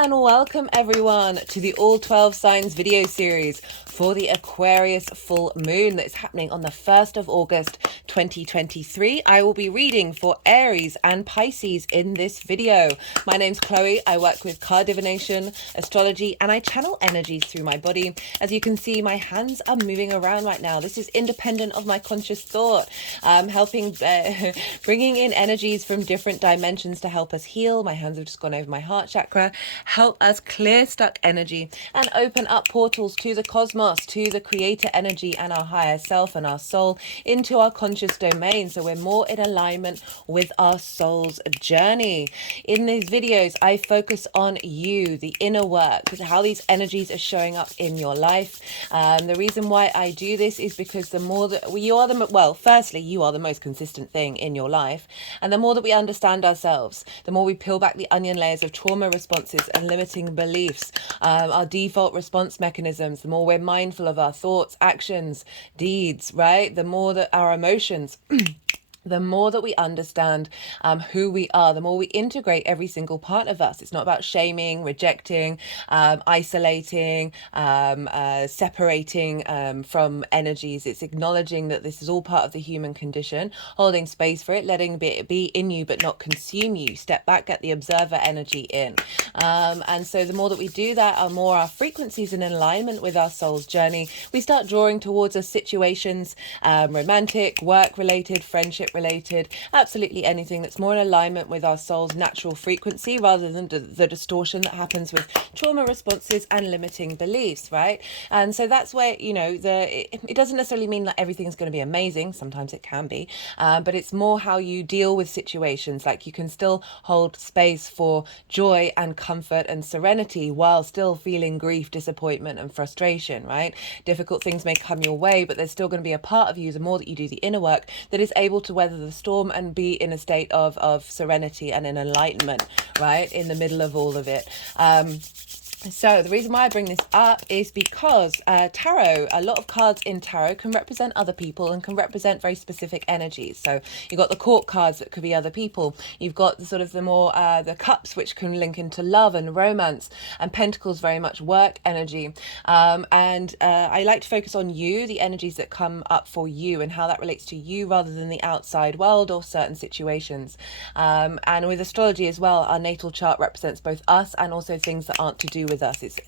and welcome everyone to the All 12 Signs video series for the Aquarius full moon that is happening on the 1st of August 2023. I will be reading for Aries and Pisces in this video. My name's Chloe. I work with card divination, astrology, and I channel energies through my body. As you can see, my hands are moving around right now. This is independent of my conscious thought, helping bringing in energies from different dimensions to help us heal. My hands have just gone over my heart chakra, help us clear stuck energy and open up portals to the cosmos, to the creator energy and our higher self and our soul into our conscious domain, so we're more in alignment with our soul's journey. In these videos I focus on you, the inner work, how these energies are showing up in your life. The reason why I do this is because the more that you are firstly you are the most consistent thing in your life, and the more that we understand ourselves, the more we peel back the onion layers of trauma responses and limiting beliefs, our default response mechanisms, the more we're mindful of our thoughts, actions, deeds, right? The more that our emotions the more that we understand who we are, the more we integrate every single part of us. It's not about shaming, rejecting, isolating, separating from energies. It's acknowledging that this is all part of the human condition, holding space for it, letting it be in you but not consume you. Step back, get the observer energy in. And so the more that we do that, the more our frequencies in alignment with our soul's journey, we start drawing towards us situations, romantic, work-related, friendship related, absolutely anything that's more in alignment with our soul's natural frequency rather than the distortion that happens with trauma responses and limiting beliefs, right? And so that's where, you know, it doesn't necessarily mean that everything's going to be amazing. Sometimes it can be, but it's more how you deal with situations. Like, you can still hold space for joy and comfort and serenity while still feeling grief, disappointment and frustration, right? Difficult things may come your way, but there's still going to be a part of you, the more that you do the inner work, that is able to weather the storm and be in a state of serenity and an enlightenment, right, in the middle of all of it. So the reason why I bring this up is because tarot, a lot of cards in tarot can represent other people and can represent very specific energies. So you've got the court cards that could be other people. You've got the sort of the more the cups, which can link into love and romance, and pentacles very much work energy. And I like to focus on you, the energies that come up for you and how that relates to you rather than the outside world or certain situations. And with astrology as well, our natal chart represents both us and also things that aren't to do with us. It's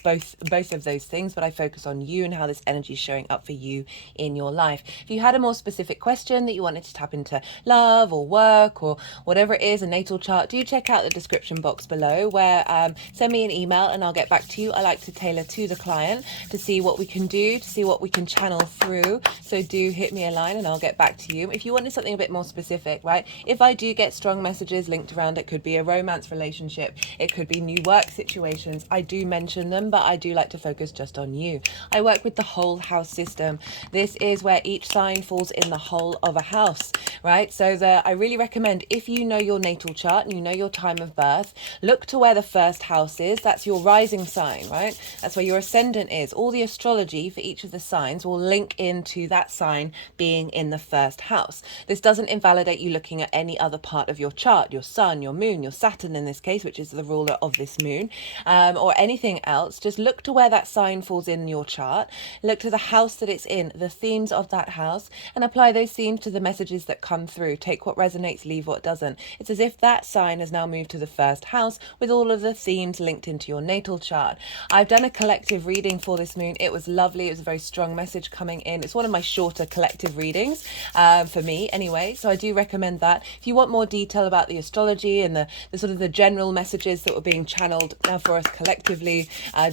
both of those things, but I focus on you and how this energy is showing up for you in your life. If you had a more specific question that you wanted to tap into love or work or whatever it is, a natal chart, do check out the description box below, where send me an email and I'll get back to you. I like to tailor to the client to see what we can do, to see what we can channel through. So do hit me a line and I'll get back to you if you wanted something a bit more specific, right? If I do get strong messages linked around, it could be a romance relationship, it could be new work situations, I do mention them, but I do like to focus just on you. I work with the whole house system. This is where each sign falls in the whole of a house, right? So I really recommend, if you know your natal chart and you know your time of birth, look to where the first house is. That's your rising sign, right? That's where your ascendant is. All the astrology for each of the signs will link into that sign being in the first house. This doesn't invalidate you looking at any other part of your chart, your sun, your moon, your Saturn in this case, which is the ruler of this moon. Or anything else. Just look to where that sign falls in your chart, look to the house that it's in, the themes of that house, and apply those themes to the messages that come through. Take what resonates, leave what doesn't. It's as if that sign has now moved to the first house with all of the themes linked into your natal chart. I've done a collective reading for this moon. It was lovely. It was a very strong message coming in. It's one of my shorter collective readings for me anyway, so I do recommend that. If you want more detail about the astrology and the sort of the general messages that were being channeled for us collectively,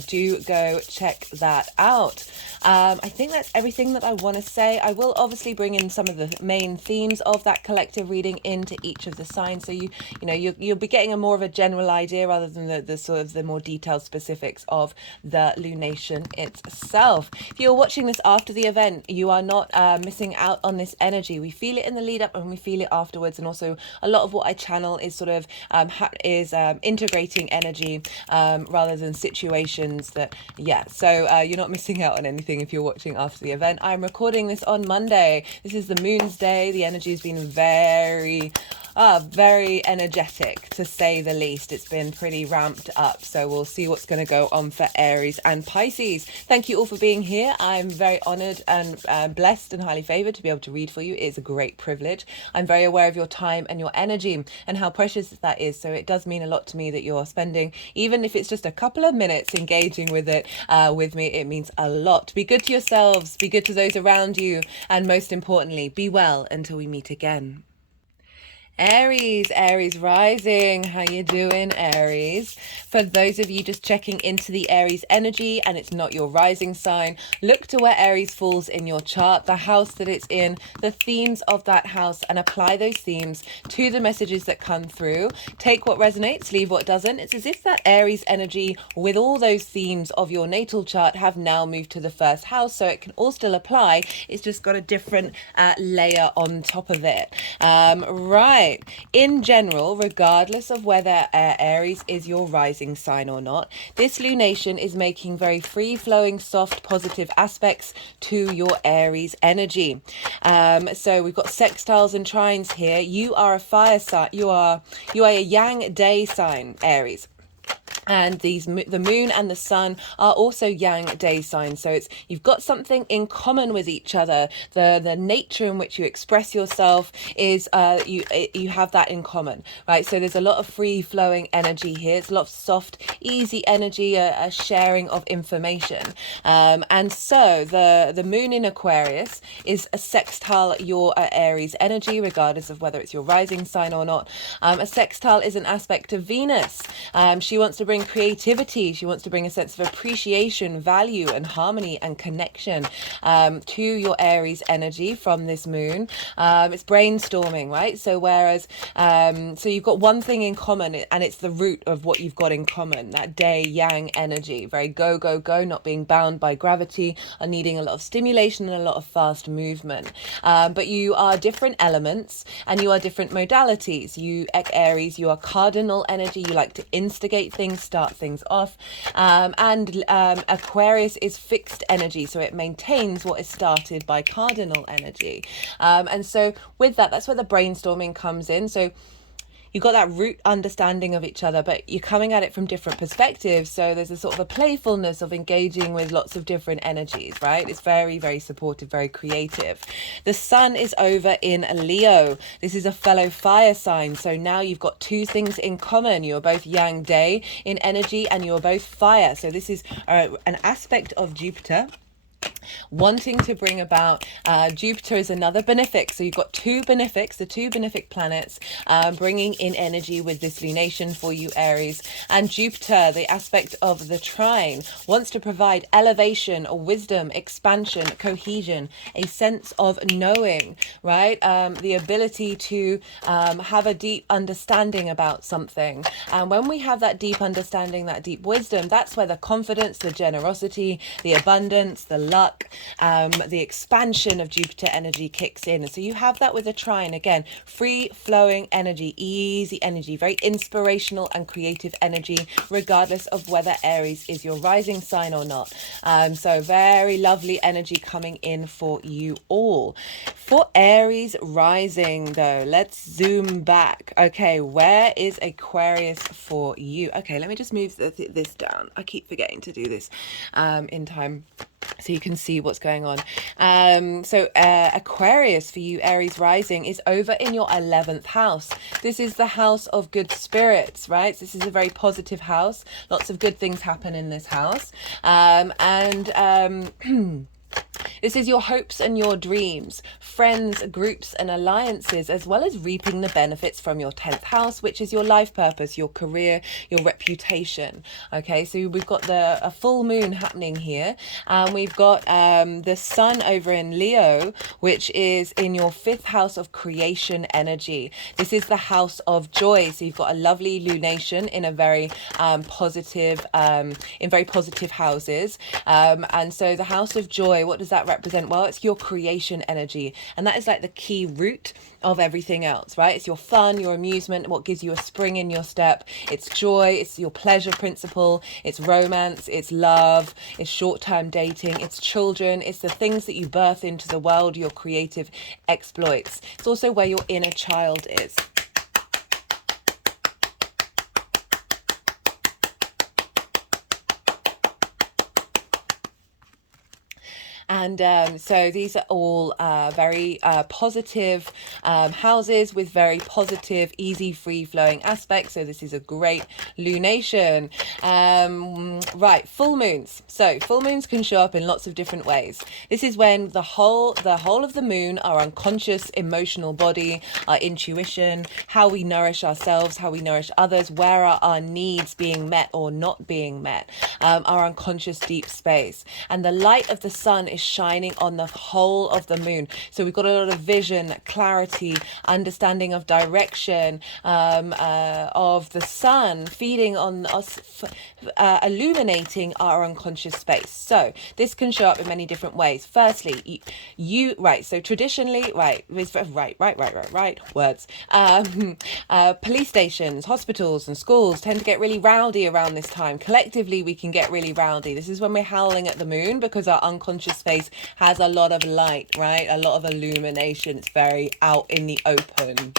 do go check that out. I think that's everything that I want to say. I will obviously bring in some of the main themes of that collective reading into each of the signs, so you'll be getting a more of a general idea rather than the sort of the more detailed specifics of the lunation itself. If you're watching this after the event, you are not missing out on this energy. We feel it in the lead up and we feel it afterwards, and also a lot of what I channel is sort of integrating energy rather than situations that, so you're not missing out on anything if you're watching after the event. I'm recording this on Monday. This is the moon's day. The energy has been very energetic, to say the least. It's been pretty ramped up, so we'll see what's going to go on for Aries and Pisces. Thank you all for being here. I'm very honoured and blessed and highly favoured to be able to read for you. It is a great privilege. I'm very aware of your time and your energy and how precious that is, so it does mean a lot to me that you're spending, even if it's just a couple of minutes, engaging with it with me. It means a lot. Be good to yourselves, be good to those around you, and most importantly, be well until we meet again. Aries rising. How you doing, Aries? For those of you just checking into the Aries energy and it's not your rising sign, look to where Aries falls in your chart, the house that it's in, the themes of that house, and apply those themes to the messages that come through. Take what resonates, leave what doesn't. It's as if that Aries energy with all those themes of your natal chart have now moved to the first house, so it can all still apply. It's just got a different layer on top of it. Right. In general, regardless of whether Aries is your rising sign or not, this lunation is making very free-flowing, soft, positive aspects to your Aries energy. So we've got sextiles and trines here. You are a fire sign. You are a yang day sign, Aries. And the moon and the sun are also yang day signs, so you've got something in common with each other. The nature in which you express yourself is you have that in common, right? So there's a lot of free flowing energy here. It's a lot of soft, easy energy, a sharing of information. And so the moon in Aquarius is a sextile your Aries energy, regardless of whether it's your rising sign or not. A sextile is an aspect of Venus. She wants to bring creativity. She wants to bring a sense of appreciation, value, and harmony and connection to your Aries energy from this moon. It's brainstorming, right? So whereas so you've got one thing in common, and it's the root of what you've got in common, that day yang energy, very go, not being bound by gravity, and needing a lot of stimulation and a lot of fast movement. But you are different elements and you are different modalities. You, Aries, you are cardinal energy. You like to instigate things, start things off, and Aquarius is fixed energy, so it maintains what is started by cardinal energy. And so with that's where the brainstorming comes in. So you've got that root understanding of each other, but you're coming at it from different perspectives. So there's a sort of a playfulness of engaging with lots of different energies, right? It's very, very supportive, very creative. The sun is over in Leo. This is a fellow fire sign. So now you've got two things in common. You're both yang day in energy and you're both fire. So this is an aspect of Jupiter wanting to bring about, Jupiter is another benefic, so you've got two benefics, the two benefic planets bringing in energy with this lunation for you, Aries. And Jupiter, the aspect of the trine, wants to provide elevation, wisdom, expansion, cohesion, a sense of knowing, right? The ability to have a deep understanding about something. And when we have that deep understanding, that deep wisdom, that's where the confidence, the generosity, the abundance, the luck, the expansion of Jupiter energy kicks in. So you have that with a trine, again, free flowing energy, easy energy, very inspirational and creative energy, regardless of whether Aries is your rising sign or not. So very lovely energy coming in for you all. For Aries rising though, let's zoom back. Okay, where is Aquarius for you? Okay, let me just move this down. I keep forgetting to do this in time, so you can see what's going on. So Aquarius for you, Aries rising, is over in your 11th house. This is the house of good spirits, right? This is a very positive house. Lots of good things happen in this house. This is your hopes and your dreams, friends, groups and alliances, as well as reaping the benefits from your 10th house, which is your life purpose, your career, your reputation. Okay, so we've got a full moon happening here, and we've got the sun over in Leo, which is in your 5th house of creation energy. This is the house of joy. So you've got a lovely lunation in a very positive, in very positive houses. And so the house of joy, what does that that represent? Well, it's your creation energy, and that is like the key root of everything else, right? It's your fun, your amusement, what gives you a spring in your step. It's joy, it's your pleasure principle, it's romance, it's love, it's short-term dating, it's children, it's the things that you birth into the world, your creative exploits. It's also where your inner child is. And so these are all very positive houses with very positive, easy, free-flowing aspects. So this is a great lunation. Right, full moons. So full moons can show up in lots of different ways. This is when the whole of the moon, our unconscious emotional body, our intuition, how we nourish ourselves, how we nourish others, where are our needs being met or not being met, our unconscious deep space. And the light of the sun is shining on the whole of the moon. So we've got a lot of vision, clarity, understanding of direction, of the sun feeding on us, illuminating our unconscious space. So this can show up in many different ways. Firstly, so traditionally, words. Police stations, hospitals and schools tend to get really rowdy around this time. Collectively, we can get really rowdy. This is when we're howling at the moon because our unconscious space has a lot of light, right? A lot of illumination. It's very out in the open.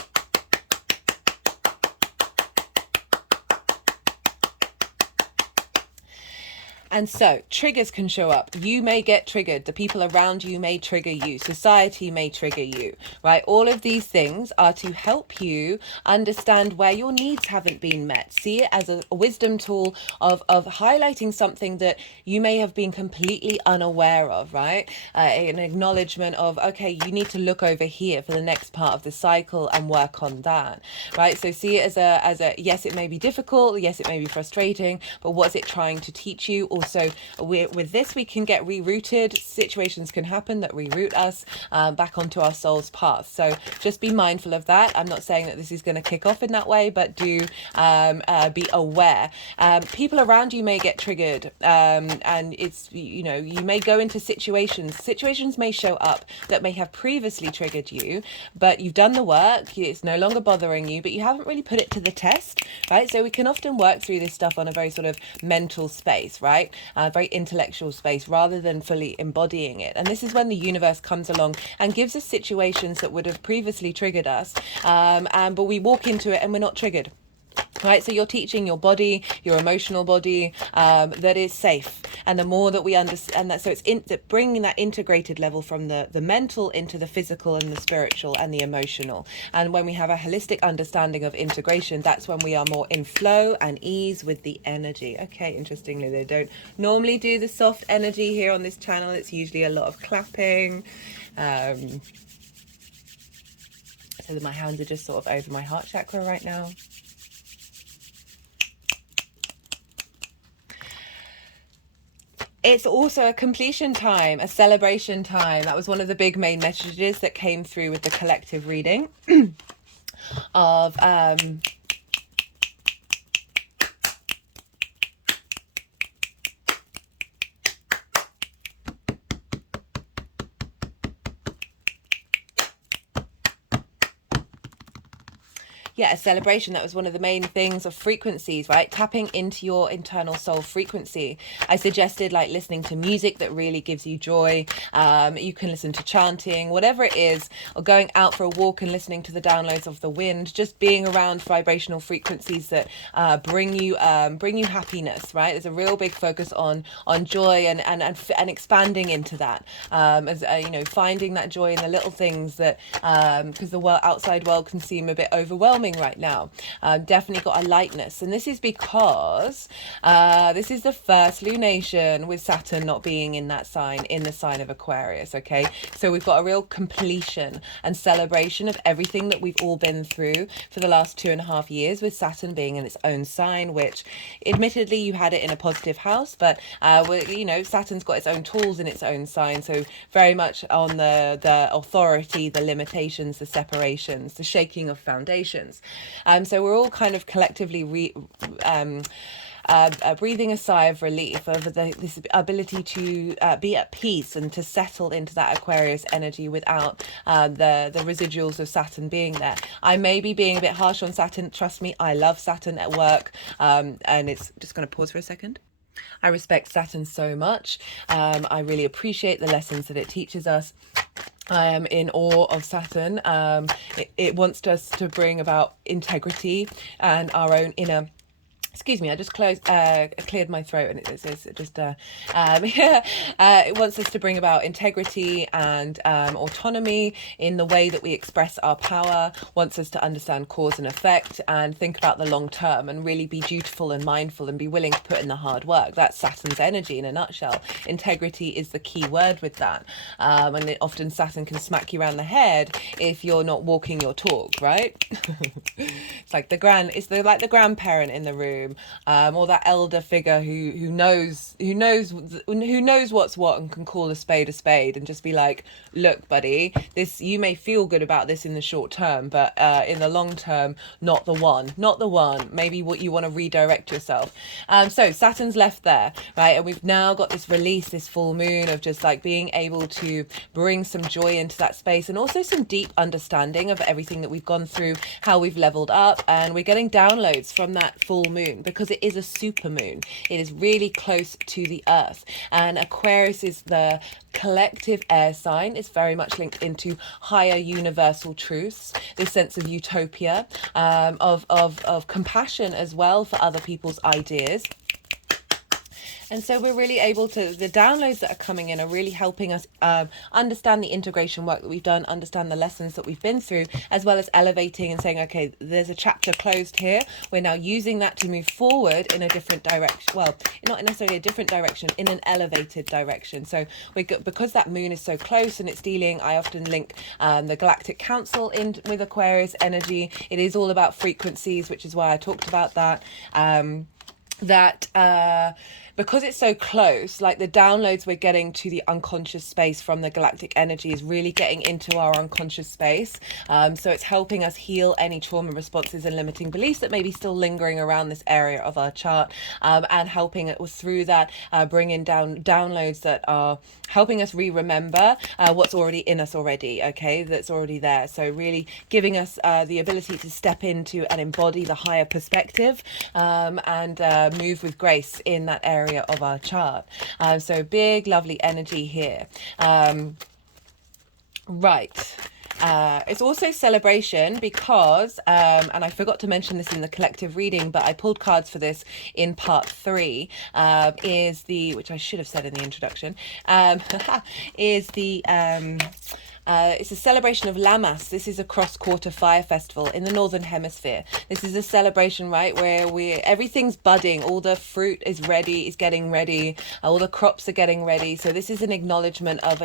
And so triggers can show up. You may get triggered. The people around you may trigger you. Society may trigger you, right? All of these things are to help you understand where your needs haven't been met. See it as a wisdom tool of highlighting something that you may have been completely unaware of, right? An acknowledgement of, okay, you need to look over here for the next part of the cycle and work on that, right? So see it as a yes, it may be difficult. Yes, it may be frustrating, but what's it trying to teach you? Also, with this, we can get rerouted. Situations can happen that reroute us back onto our soul's path. So just be mindful of that. I'm not saying that this is going to kick off in that way, but do be aware. People around you may get triggered, and it's, you may go into situations may show up that may have previously triggered you, but you've done the work, it's no longer bothering you, but you haven't really put it to the test, right? So we can often work through this stuff on a very sort of mental space, right? Very intellectual space, rather than fully embodying it. And this is when the universe comes along and gives us situations that would have previously triggered us, but we walk into it and we're not triggered. Right, so you're teaching your body, your emotional body, that is safe. And the more that we understand that, so it's bringing that integrated level from the mental into the physical and the spiritual and the emotional. And when we have a holistic understanding of integration, that's when we are more in flow and ease with the energy. Okay, interestingly, they don't normally do the soft energy here on this channel. It's usually a lot of clapping. So my hands are just sort of over my heart chakra right now. It's also a completion time, a celebration time. That was one of the big main messages that came through with the collective reading of a celebration. That was one of the main things of frequencies, right? Tapping into your internal soul frequency. I suggested like listening to music that really gives you joy. You can listen to chanting, whatever it is, or going out for a walk and listening to the downloads of the wind, just being around vibrational frequencies that bring you happiness, right? There's a real big focus on joy and expanding into that, as finding that joy in the little things that, because the outside world can seem a bit overwhelming right now. Definitely got a lightness, and this is because this is the first lunation with Saturn not being in that sign, in the sign of Aquarius. Okay, so we've got a real completion and celebration of everything that we've all been through for the last 2.5 years, with Saturn being in its own sign, which admittedly you had it in a positive house, but Saturn's got its own tools in its own sign, so very much on the authority, the limitations, the separations, the shaking of foundations. So we're all kind of collectively breathing a sigh of relief over this ability to be at peace and to settle into that Aquarius energy without the residuals of Saturn being there. I may be being a bit harsh on Saturn. Trust me, I love Saturn at work, and it's just going to pause for a second. I respect Saturn so much. I really appreciate the lessons that it teaches us. I am in awe of Saturn. It wants us to bring about integrity and our own inner. Excuse me, I just cleared my throat, and it's just it wants us to bring about integrity and autonomy in the way that we express our power, wants us to understand cause and effect and think about the long term and really be dutiful and mindful and be willing to put in the hard work. That's Saturn's energy in a nutshell. Integrity is the key word with that. And often Saturn can smack you around the head if you're not walking your talk, right? It's like the grandparent in the room. Or that elder figure who knows what's what and can call a spade and just be like, look, buddy, this, you may feel good about this in the short term, but in the long term, not the one. Maybe what you want to redirect yourself. So Saturn's left there, right? And we've now got this release, this full moon of just like being able to bring some joy into that space and also some deep understanding of everything that we've gone through, how we've leveled up, and we're getting downloads from that full moon because it is a super moon. It is really close to the earth, and Aquarius is the collective air sign. It's very much linked into higher universal truths, this sense of utopia, of compassion as well for other people's ideas. And so we're really able to, the downloads that are coming in are really helping us understand the integration work that we've done, understand the lessons that we've been through, as well as elevating and saying, okay, there's a chapter closed here. We're now using that to move forward in a different direction. Well, not necessarily a different direction, in an elevated direction. So because that moon is so close and it's dealing, I often link the Galactic Council in with Aquarius energy. It is all about frequencies, which is why I talked about that. Because it's so close, like the downloads we're getting to the unconscious space from the galactic energy is really getting into our unconscious space. So it's helping us heal any trauma responses and limiting beliefs that may be still lingering around this area of our chart, and helping it through that, bringing down downloads that are helping us remember what's already in us already, okay, that's already there. So really giving us the ability to step into and embody the higher perspective, and move with grace in that area of our chart. So big lovely energy here. Right. It's also celebration because, and I forgot to mention this in the collective reading, but I pulled cards for this in part 3, which I should have said in the introduction, it's a celebration of Lammas. This is a cross-quarter fire festival in the Northern Hemisphere. This is a celebration, right, where everything's budding. All the fruit is getting ready. All the crops are getting ready. So this is an acknowledgement of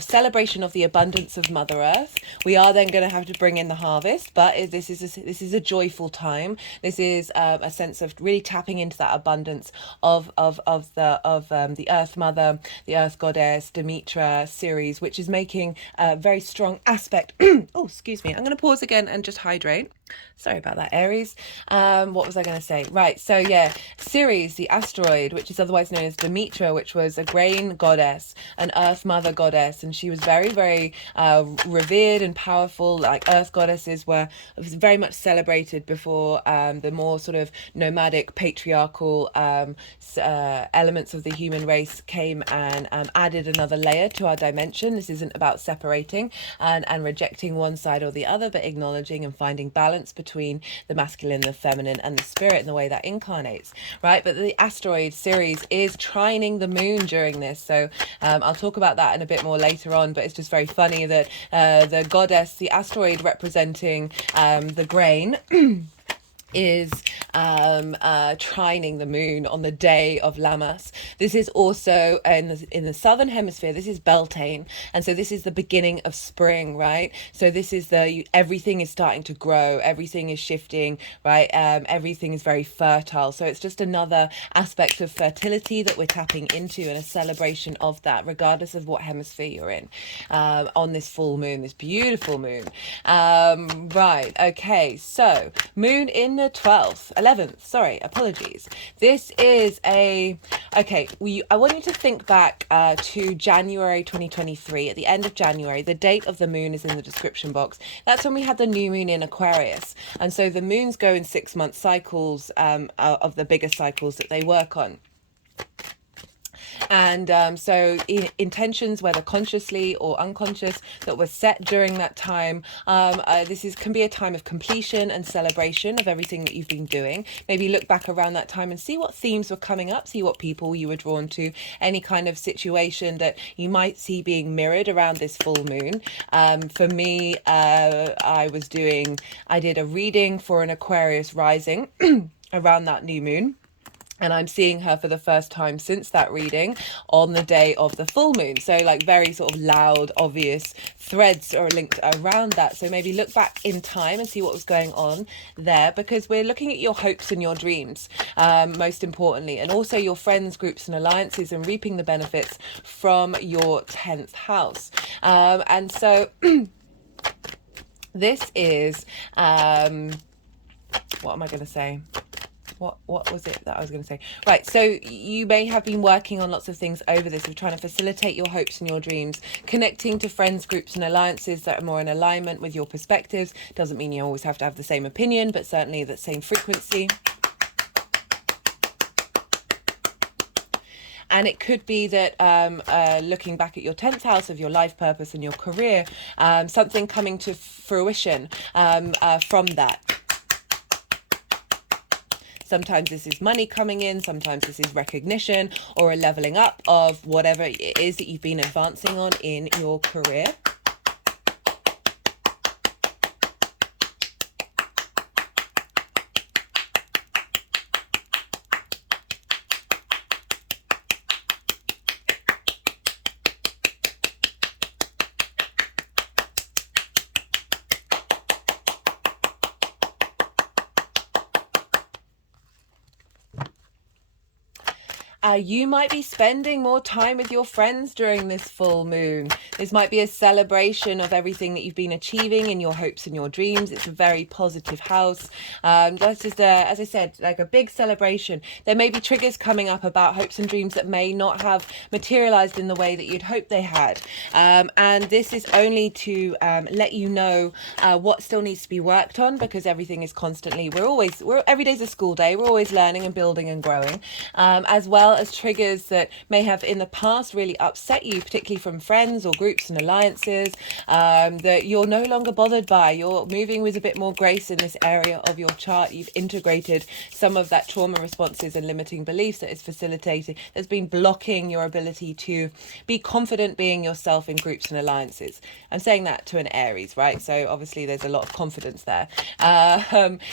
celebration of the abundance of Mother Earth. We are then going to have to bring in the harvest, but this is a joyful time. This is a sense of really tapping into that abundance of the Earth Mother, the Earth Goddess, Demetra, Ceres, which is making a very strong aspect. Oh, excuse me. I'm going to pause again and just hydrate. Sorry about that, Aries. What was I going to say? Right. So yeah, Ceres, the asteroid, which is otherwise known as Demetra, which was a grain goddess, an earth mother goddess. And she was very, very revered and powerful. Like earth goddesses were very much celebrated before the more sort of nomadic, patriarchal elements of the human race came and added another layer to our dimension. This isn't about separating and rejecting one side or the other, but acknowledging and finding balance between the masculine, the feminine, and the spirit and the way that incarnates, right? But the asteroid Ceres is trining the moon during this, so I'll talk about that in a bit more later on, but it's just very funny that the goddess, the asteroid representing the grain is trining the moon on the day of Lammas. This is also in the southern hemisphere. This is Beltane, and so this is the beginning of spring, right? So this is everything is starting to grow, everything is shifting, right? Everything is very fertile. So it's just another aspect of fertility that we're tapping into, and a celebration of that, regardless of what hemisphere you're in, on this full moon, this beautiful moon. Right. Okay. So moon in the 11th, sorry, apologies. This is I want you to think back to January 2023. At the end of January, the date of the moon is in the description box. That's when we had the new moon in Aquarius. And so the moons go in 6-month cycles, of the bigger cycles that they work on. And so intentions, whether consciously or unconscious, that were set during that time, can be a time of completion and celebration of everything that you've been doing. Maybe look back around that time and see what themes were coming up, see what people you were drawn to, any kind of situation that you might see being mirrored around this full moon. For me, I did a reading for an Aquarius rising around that new moon. And I'm seeing her for the first time since that reading on the day of the full moon. So like very sort of loud, obvious threads are linked around that. So maybe look back in time and see what was going on there, because we're looking at your hopes and your dreams, most importantly, and also your friends, groups and alliances, and reaping the benefits from your 10th house. And so this is, what am I going to say? What was it that I was going to say? Right, so you may have been working on lots of things over this, of trying to facilitate your hopes and your dreams, connecting to friends, groups and alliances that are more in alignment with your perspectives. Doesn't mean you always have to have the same opinion, but certainly the same frequency. And it could be that looking back at your 10th house of your life purpose and your career, something coming to fruition from that. Sometimes this is money coming in, sometimes this is recognition or a leveling up of whatever it is that you've been advancing on in your career. You might be spending more time with your friends during this full moon. This might be a celebration of everything that you've been achieving in your hopes and your dreams. It's a very positive house. That's just, as I said, like a big celebration. There may be triggers coming up about hopes and dreams that may not have materialized in the way that you'd hoped they had. And this is only to let you know what still needs to be worked on, because everything is constantly, every day's a school day. We're always learning and building and growing, as well as triggers that may have in the past really upset you, particularly from friends or groups and alliances, that you're no longer bothered by. You're moving with a bit more grace in this area of your chart. You've integrated some of that trauma responses and limiting beliefs that is facilitating, that's been blocking your ability to be confident being yourself in groups and alliances. I'm saying that to an Aries, right? So obviously there's a lot of confidence there.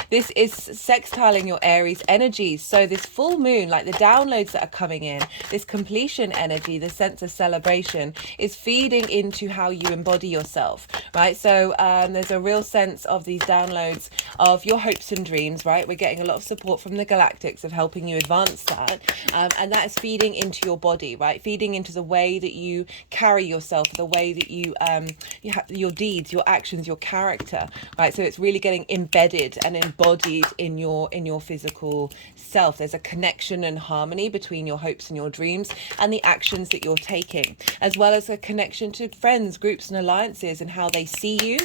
This is sextiling your Aries energies. So this full moon, like the downloads that are coming in, this completion energy, this sense of celebration, is feeding into how you embody yourself, right? So there's a real sense of these downloads of your hopes and dreams, right? We're getting a lot of support from the galactics of helping you advance that, and that is feeding into your body, right? Feeding into the way that you carry yourself, the way that you have your deeds, your actions, your character, right? So it's really getting embedded and embodied in your physical self. There's a connection and harmony between your hopes and your dreams and the actions that you're taking, as well as a connection to friends, groups and alliances and how they see you.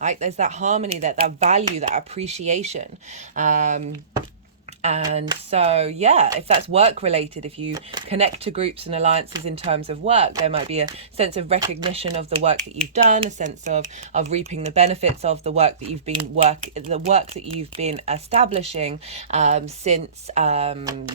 Right, there's that harmony, that value, that appreciation. And so, yeah, if that's work related, if you connect to groups and alliances in terms of work, there might be a sense of recognition of the work that you've done, a sense of reaping the benefits of the work that you've been establishing since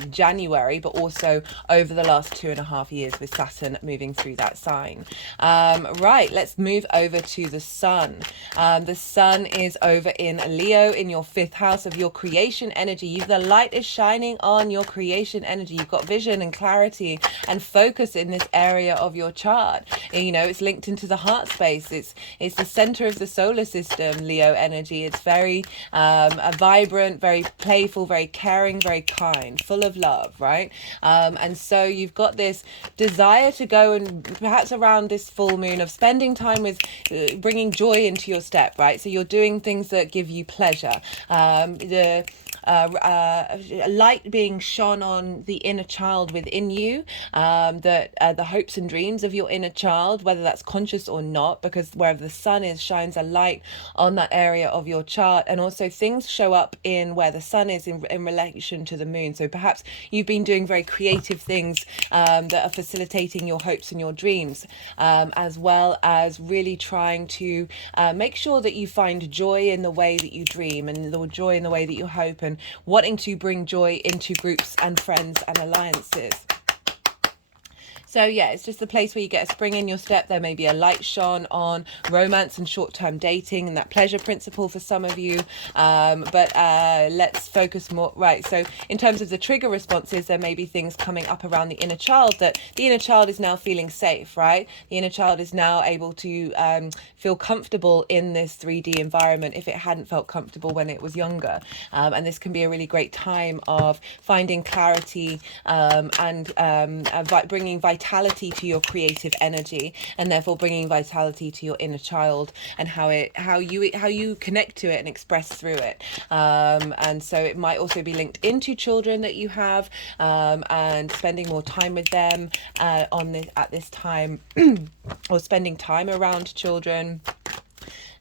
January, but also over the last 2.5 years with Saturn moving through that sign. Right, let's move over to the sun. The sun is over in Leo in your 5th house of your creation energy. You've the light light is shining on your creation energy. You've got vision and clarity and focus in this area of your chart. You know, it's linked into the heart space. It's the center of the solar system, Leo energy. It's very vibrant, very playful, very caring, very kind, full of love, right? And so you've got this desire to go and perhaps around this full moon of spending time with bringing joy into your step, right? So you're doing things that give you pleasure. The light being shone on the inner child within you, that the hopes and dreams of your inner child, whether that's conscious or not, because wherever the sun is shines a light on that area of your chart. And also things show up in where the sun is in relation to the moon. So perhaps you've been doing very creative things that are facilitating your hopes and your dreams, as well as really trying to make sure that you find joy in the way that you dream and the joy in the way that you hope, and wanting to bring joy into groups and friends and alliances. So yeah, it's just a place where you get a spring in your step. There may be a light shone on romance and short-term dating and that pleasure principle for some of you. But let's focus more. Right, so in terms of the trigger responses, there may be things coming up around the inner child, that the inner child is now feeling safe, right? The inner child is now able to feel comfortable in this 3D environment if it hadn't felt comfortable when it was younger. And this can be a really great time of finding clarity and bringing vitality to your creative energy, and therefore bringing vitality to your inner child and how you connect to it and express through it. And so it might also be linked into children that you have, and spending more time with them at this time, or spending time around children.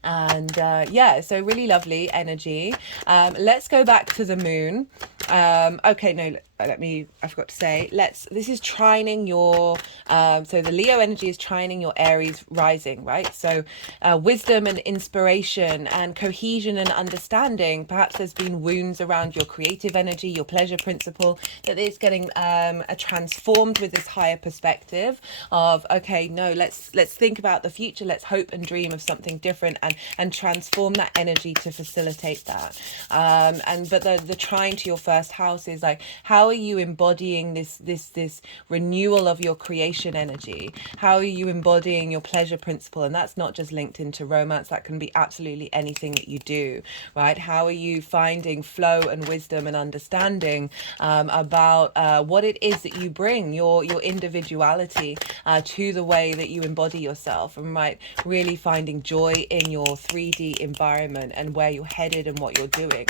And yeah, so really lovely energy. Let's go back to the moon. Okay, no, I forgot to say, this is trining your, so the Leo energy is trining your Aries rising, right? So wisdom and inspiration and cohesion and understanding. Perhaps there's been wounds around your creative energy, your pleasure principle, that it's getting transformed with this higher perspective of, okay, no, let's think about the future. Let's hope and dream of something different and transform that energy to facilitate that. But the trine to your first house is like, how are you embodying this renewal of your creation energy? How are you embodying your pleasure principle? And that's not just linked into romance. That can be absolutely anything that you do, right? How are you finding flow and wisdom and understanding about what it is that you bring, your individuality to the way that you embody yourself, and right, really finding joy in your 3D environment and where you're headed and what you're doing.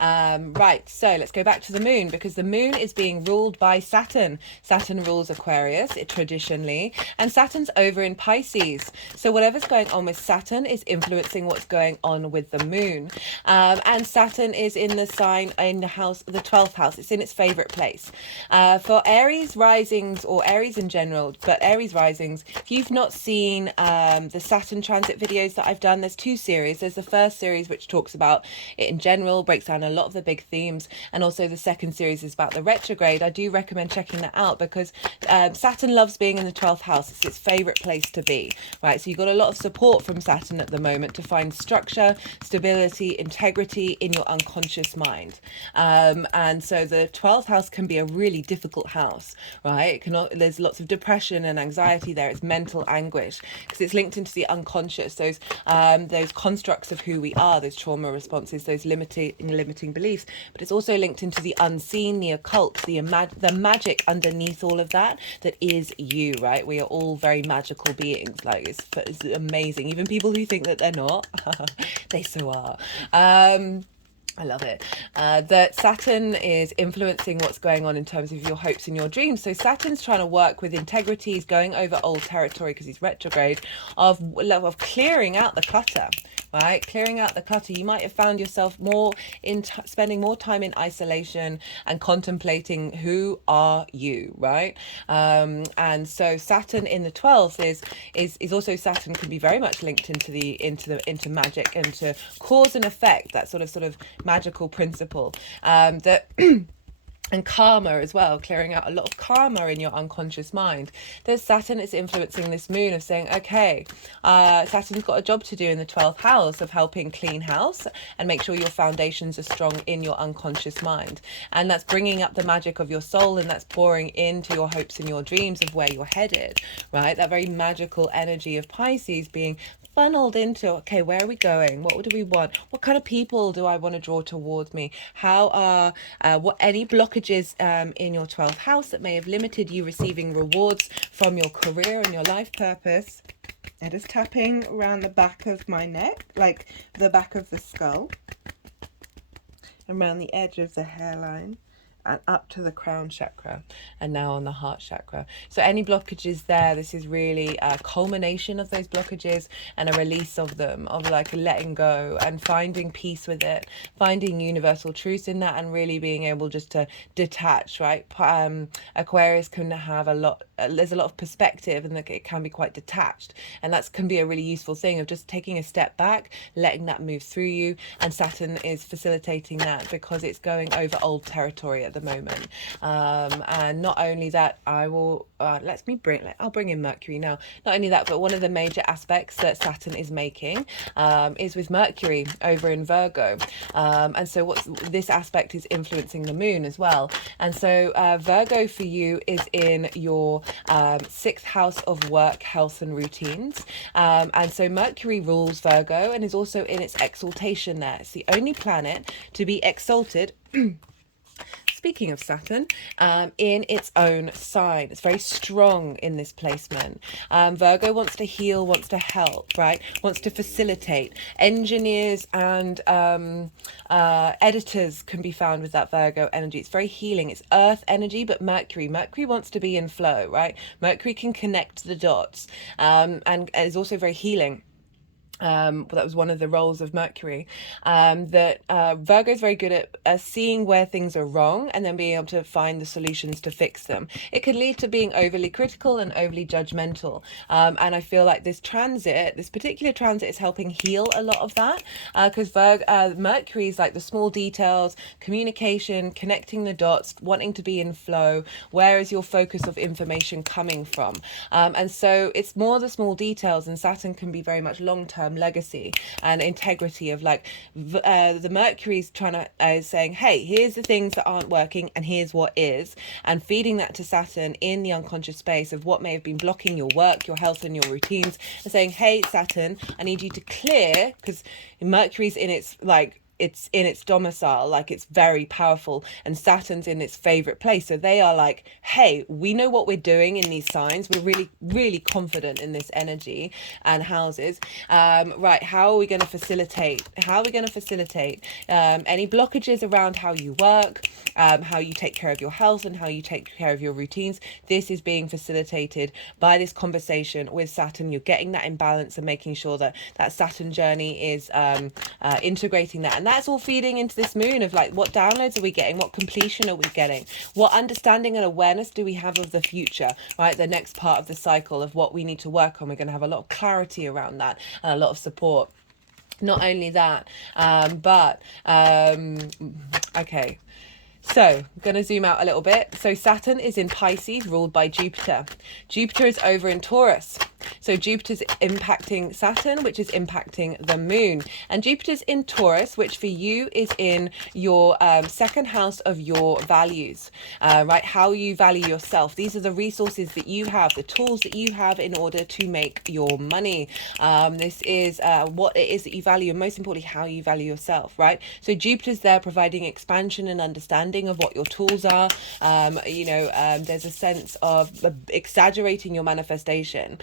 Right, so let's go back to the moon, because the moon is being ruled by Saturn. Saturn rules Aquarius, traditionally, and Saturn's over in Pisces. So whatever's going on with Saturn is influencing what's going on with the moon. And Saturn is in the sign, in the house, the 12th house. It's in its favorite place. For Aries risings, or Aries in general, but Aries risings, if you've not seen the Saturn transit videos that I've done, there's two series. There's the first series, which talks about it in general, breaks down a lot of the big themes, and also the second series is about the retrograde. I do recommend checking that out, because Saturn loves being in the 12th house. It's its favorite place to be, right? So you've got a lot of support from Saturn at the moment to find structure, stability, integrity in your unconscious mind. And so the 12th house can be a really difficult house, right? There's lots of depression and anxiety there. It's mental anguish, because it's linked into the unconscious, those constructs of who we are, those trauma responses, those limiting beliefs. But it's also linked into the unseen, the occult, the magic underneath all of that is you, right? We are all very magical beings. Like, it's amazing. Even people who think that they're not, they so are. I love it. That Saturn is influencing what's going on in terms of your hopes and your dreams. So Saturn's trying to work with integrity. He's going over old territory, because he's retrograde, of clearing out the clutter, right? Clearing out the clutter. You might have found yourself spending more time in isolation and contemplating, who are you, right? And so Saturn in the 12th is also, Saturn can be very much linked into magic and to cause and effect, that sort of magical principle that And karma as well, clearing out a lot of karma in your unconscious mind. There's Saturn is influencing this moon of saying, okay, Saturn's got a job to do in the 12th house of helping clean house and make sure your foundations are strong in your unconscious mind. And that's bringing up the magic of your soul, and that's pouring into your hopes and your dreams of where you're headed, right? That very magical energy of Pisces being funneled into, okay, where are we going? What do we want? What kind of people do I want to draw towards me? How are what any blockages in your 12th house that may have limited you receiving rewards from your career and your life purpose? It is tapping around the back of my neck, like the back of the skull, around the edge of the hairline, and up to the crown chakra, and now on the heart chakra. So any blockages there, this is really a culmination of those blockages and a release of them, of like letting go and finding peace with it, finding universal truth in that, and really being able just to detach, right? Aquarius can have a lot, there's a lot of perspective, and it can be quite detached, and that can be a really useful thing of just taking a step back, letting that move through you. And Saturn is facilitating that because it's going over old territory at the moment. And not only that, I will I'll bring in Mercury now. Not only that, but one of the major aspects that Saturn is making is with Mercury over in Virgo. And so this aspect is influencing the moon as well. And so Virgo for you is in your 6th house of work, health and routines. And so Mercury rules Virgo and is also in its exaltation there. It's the only planet to be exalted speaking of Saturn, in its own sign. It's very strong in this placement. Virgo wants to heal, wants to help, right? Wants to facilitate. Engineers and editors can be found with that Virgo energy. It's very healing. It's earth energy, but Mercury wants to be in flow, right? Mercury can connect the dots, and is also very healing. That was one of the roles of Mercury, that Virgo is very good at seeing where things are wrong and then being able to find the solutions to fix them. It can lead to being overly critical and overly judgmental, and I feel like this particular transit is helping heal a lot of that, because Mercury is like the small details, communication, connecting the dots, wanting to be in flow. Where is your focus of information coming from? And so it's more the small details, and Saturn can be very much long-term legacy and integrity of like the Mercury's trying to saying, hey, here's the things that aren't working and here's what is, and feeding that to Saturn in the unconscious space of what may have been blocking your work, your health and your routines, and saying, hey Saturn, I need you to clear, because Mercury's in its it's in its domicile, like it's very powerful, and Saturn's in its favorite place. So they are like, hey, we know what we're doing in these signs. We're really, really confident in this energy and houses. Right. How are we going to facilitate? Any blockages around how you work, how you take care of your health and how you take care of your routines? This is being facilitated by this conversation with Saturn. You're getting that imbalance and making sure that Saturn journey is integrating that. And that's all feeding into this moon of like, what downloads are we getting? What completion are we getting? What understanding and awareness do we have of the future, right? The next part of the cycle of what we need to work on. We're going to have a lot of clarity around that and a lot of support. Not only that, okay. So I'm going to zoom out a little bit. So Saturn is in Pisces, ruled by Jupiter. Jupiter is over in Taurus. So Jupiter's impacting Saturn, which is impacting the moon. And Jupiter's in Taurus, which for you is in your second house of your values, right? How you value yourself. These are the resources that you have, the tools that you have in order to make your money. This is what it is that you value, and most importantly, how you value yourself, right? So Jupiter's there providing expansion and understanding of what your tools are. There's a sense of exaggerating your manifestation.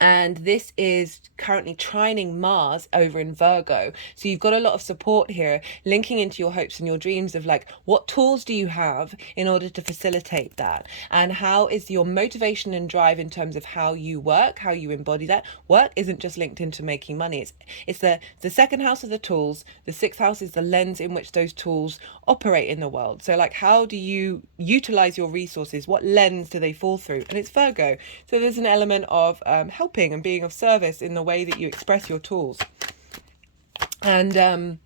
And this is currently trining Mars over in Virgo. So you've got a lot of support here, linking into your hopes and your dreams of like, what tools do you have in order to facilitate that? And how is your motivation and drive in terms of how you work, how you embody that? Work isn't just linked into making money. It's the second house of the tools. The 6th house is the lens in which those tools operate in the world. So like, how do you utilize your resources? What lens do they fall through? And it's Virgo. So there's an element of helping and being of service in the way that you express your tools. And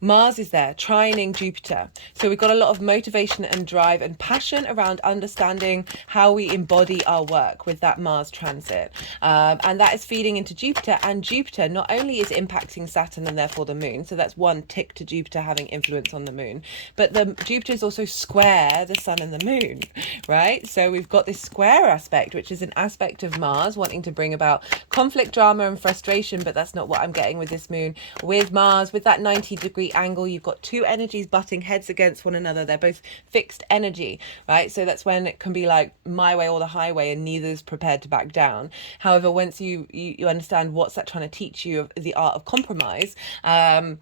Mars is there, trining Jupiter. So we've got a lot of motivation and drive and passion around understanding how we embody our work with that Mars transit. And that is feeding into Jupiter. And Jupiter not only is impacting Saturn and therefore the moon, so that's one tick to Jupiter having influence on the moon, but the Jupiter is also square the sun and the moon, right? So we've got this square aspect, which is an aspect of Mars wanting to bring about conflict, drama and frustration, but that's not what I'm getting with this moon. With Mars, with that 90-degree angle, you've got two energies butting heads against one another. They're both fixed energy, right? So that's when it can be like my way or the highway, and neither's prepared to back down. However, once you understand what's that trying to teach you of the art of compromise, and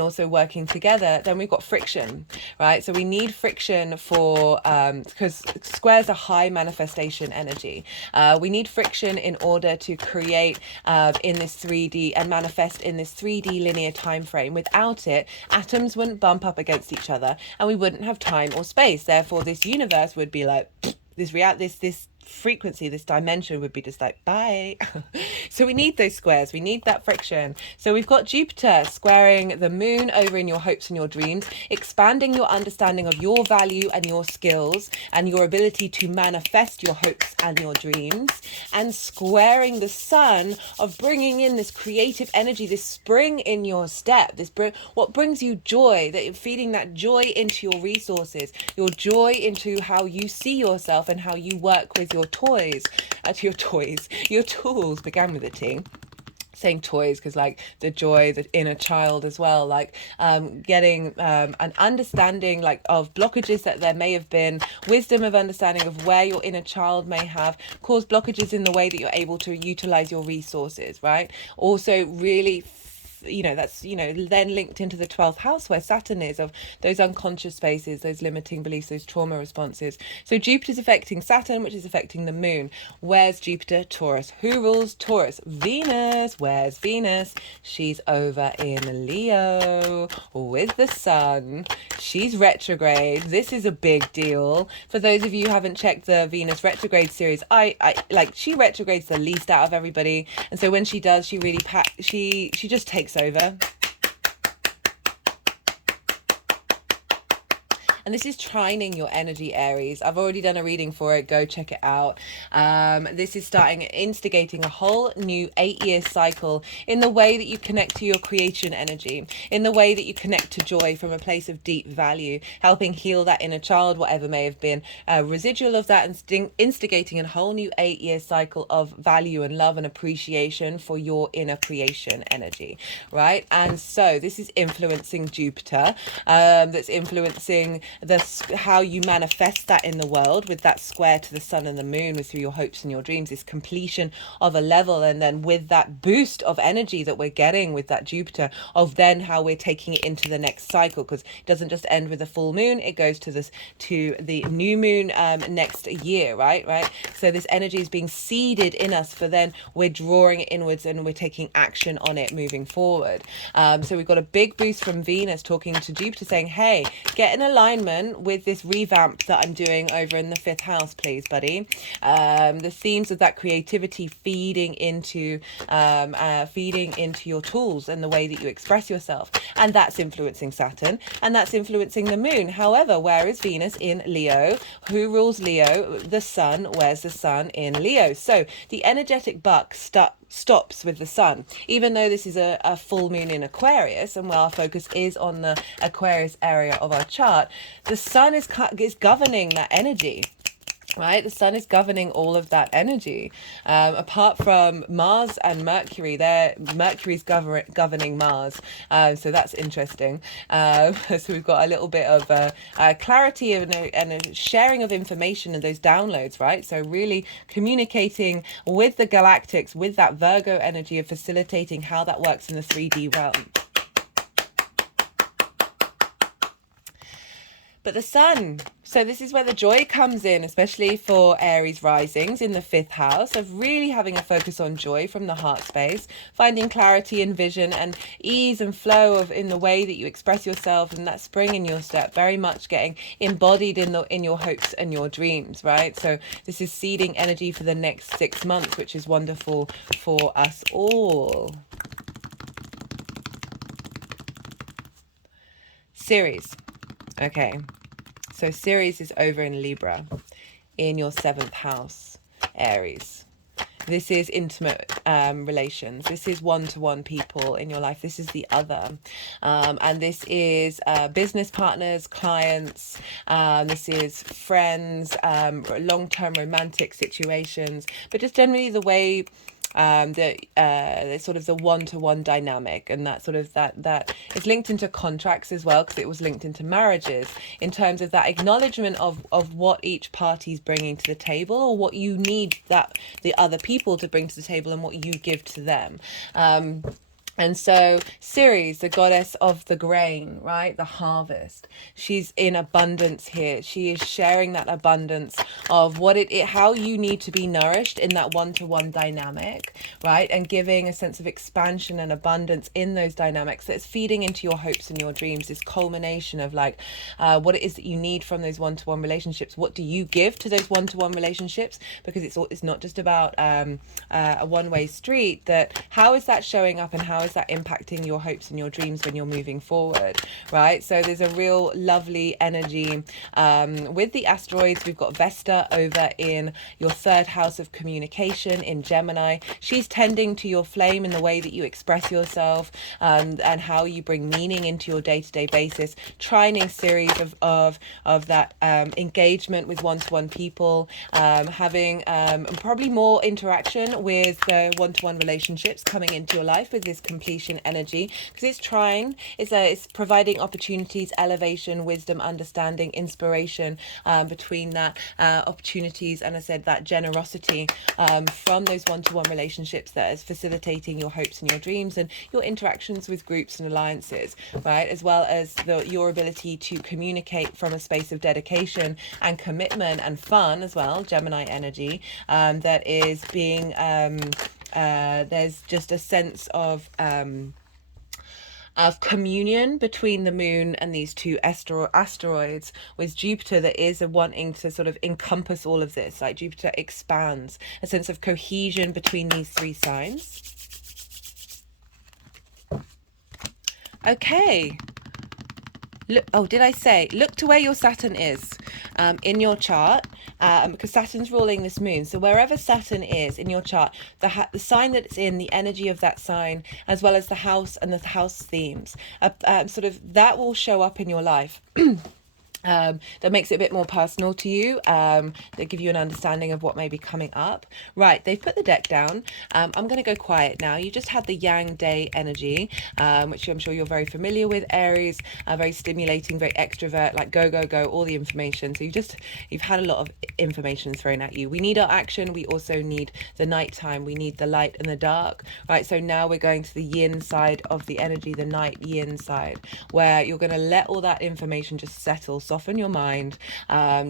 also working together, then we've got friction, right? So we need friction for because squares are high manifestation energy. We need friction in order to create in this 3D and manifest in this 3D linear time frame. Without it, atoms wouldn't bump up against each other and we wouldn't have time or space. Therefore, this universe would be like this frequency, this dimension would be just like bye. So we need those squares, we need that friction. So we've got Jupiter squaring the moon over in your hopes and your dreams, expanding your understanding of your value and your skills and your ability to manifest your hopes and your dreams, and squaring the sun of bringing in this creative energy, this spring in your step, what brings you joy, that you're feeding that joy into your resources, your joy into how you see yourself and how you work with your tools, began with a T. Saying toys because like the joy, the inner child as well, like getting an understanding like of blockages that there may have been, wisdom of understanding of where your inner child may have caused blockages in the way that you're able to utilize your resources, right? Also really that's then linked into the 12th house where Saturn is, of those unconscious spaces, those limiting beliefs, those trauma responses. So Jupiter's affecting Saturn, which is affecting the moon. Where's Jupiter? Taurus. Who rules Taurus? Venus. Where's Venus? She's over in Leo with the sun. She's retrograde. This is a big deal. For those of you who haven't checked the Venus retrograde series, she retrogrades the least out of everybody, and so when she does, she really she just takes over. And this is trining your energy, Aries. I've already done a reading for it. Go check it out. This is instigating a whole new 8-year cycle in the way that you connect to your creation energy, in the way that you connect to joy from a place of deep value, helping heal that inner child, whatever may have been residual of that, and instigating a whole new 8-year cycle of value and love and appreciation for your inner creation energy, right? And so this is influencing Jupiter, that's influencing how you manifest that in the world with that square to the sun and the moon, with through your hopes and your dreams, this completion of a level, and then with that boost of energy that we're getting with that Jupiter, of then how we're taking it into the next cycle, because it doesn't just end with the full moon, it goes to the new moon next year, right? So this energy is being seeded in us, for then we're drawing it inwards and we're taking action on it moving forward. So we've got a big boost from Venus talking to Jupiter saying, hey, get in alignment with this revamp that I'm doing over in the 5th house, please, buddy. The themes of that creativity feeding into your tools and the way that you express yourself, and that's influencing Saturn, and that's influencing the moon. However, where is Venus? In Leo. Who rules Leo? The sun. Where's the sun? In Leo. So the energetic buck stops with the sun, even though this is a full moon in Aquarius, and while our focus is on the Aquarius area of our chart, the sun is governing that energy, right? The sun is governing all of that energy. Apart from Mars and Mercury, Mercury's governing Mars. So that's interesting. So we've got a little bit of clarity and a sharing of information and those downloads, right? So really communicating with the galactics, with that Virgo energy of facilitating how that works in the 3D realm. But the sun, so this is where the joy comes in, especially for Aries risings in the 5th house, of really having a focus on joy from the heart space, finding clarity and vision and ease and flow in the way that you express yourself, and that spring in your step, very much getting embodied in your hopes and your dreams, right? So this is seeding energy for the next 6 months, which is wonderful for us all. Ceres. Okay, so Ceres is over in Libra, in your 7th house, Aries. This is intimate relations. This is one-to-one people in your life. This is the other. And this is business partners, clients. This is friends, long-term romantic situations. But just generally the way the sort of the one-to-one dynamic, and that sort of that is linked into contracts as well, because it was linked into marriages, in terms of that acknowledgement of what each party's bringing to the table, or what you need that the other people to bring to the table, and what you give to them. And so Ceres, the goddess of the grain, right? The harvest. She's in abundance here. She is sharing that abundance of what how you need to be nourished in that one-to-one dynamic, right? And giving a sense of expansion and abundance in those dynamics that's feeding into your hopes and your dreams, this culmination of like what it is that you need from those one-to-one relationships. What do you give to those one-to-one relationships? Because it's not just about a one-way street. That how is that showing up, and how is that impacting your hopes and your dreams when you're moving forward, right? So there's a real lovely energy with the asteroids. We've got Vesta over in your 3rd house of communication in Gemini. She's tending to your flame in the way that you express yourself, and how you bring meaning into your day-to-day basis. Trining series of that engagement with one-to-one people, having probably more interaction with the one-to-one relationships coming into your life with this completion energy, because it's trying, it's providing opportunities, elevation, wisdom, understanding, inspiration, between that opportunities, and I said that generosity from those one-to-one relationships that is facilitating your hopes and your dreams, and your interactions with groups and alliances, right? As well as your ability to communicate from a space of dedication and commitment and fun as well, Gemini energy, that is being there's just a sense of communion between the moon and these two asteroids, with Jupiter that is wanting to sort of encompass all of this. Like Jupiter expands a sense of cohesion between these 3 signs. Okay. Look, oh, did I say, look to where your Saturn is in your chart, because Saturn's ruling this moon. So wherever Saturn is in your chart, the sign that it's in, the energy of that sign, as well as the house and the house themes, sort of that will show up in your life. That makes it a bit more personal to you. They give you an understanding of what may be coming up. Right, they've put the deck down. I'm going to go quiet now. You just had the Yang Day energy, which I'm sure you're very familiar with, Aries. Very stimulating, very extrovert, like go, go, go, all the information. So you've had a lot of information thrown at you. We need our action. We also need the nighttime. We need the light and the dark, right? So now we're going to the yin side of the energy, the night yin side, where you're going to let all that information just settle, soften your mind,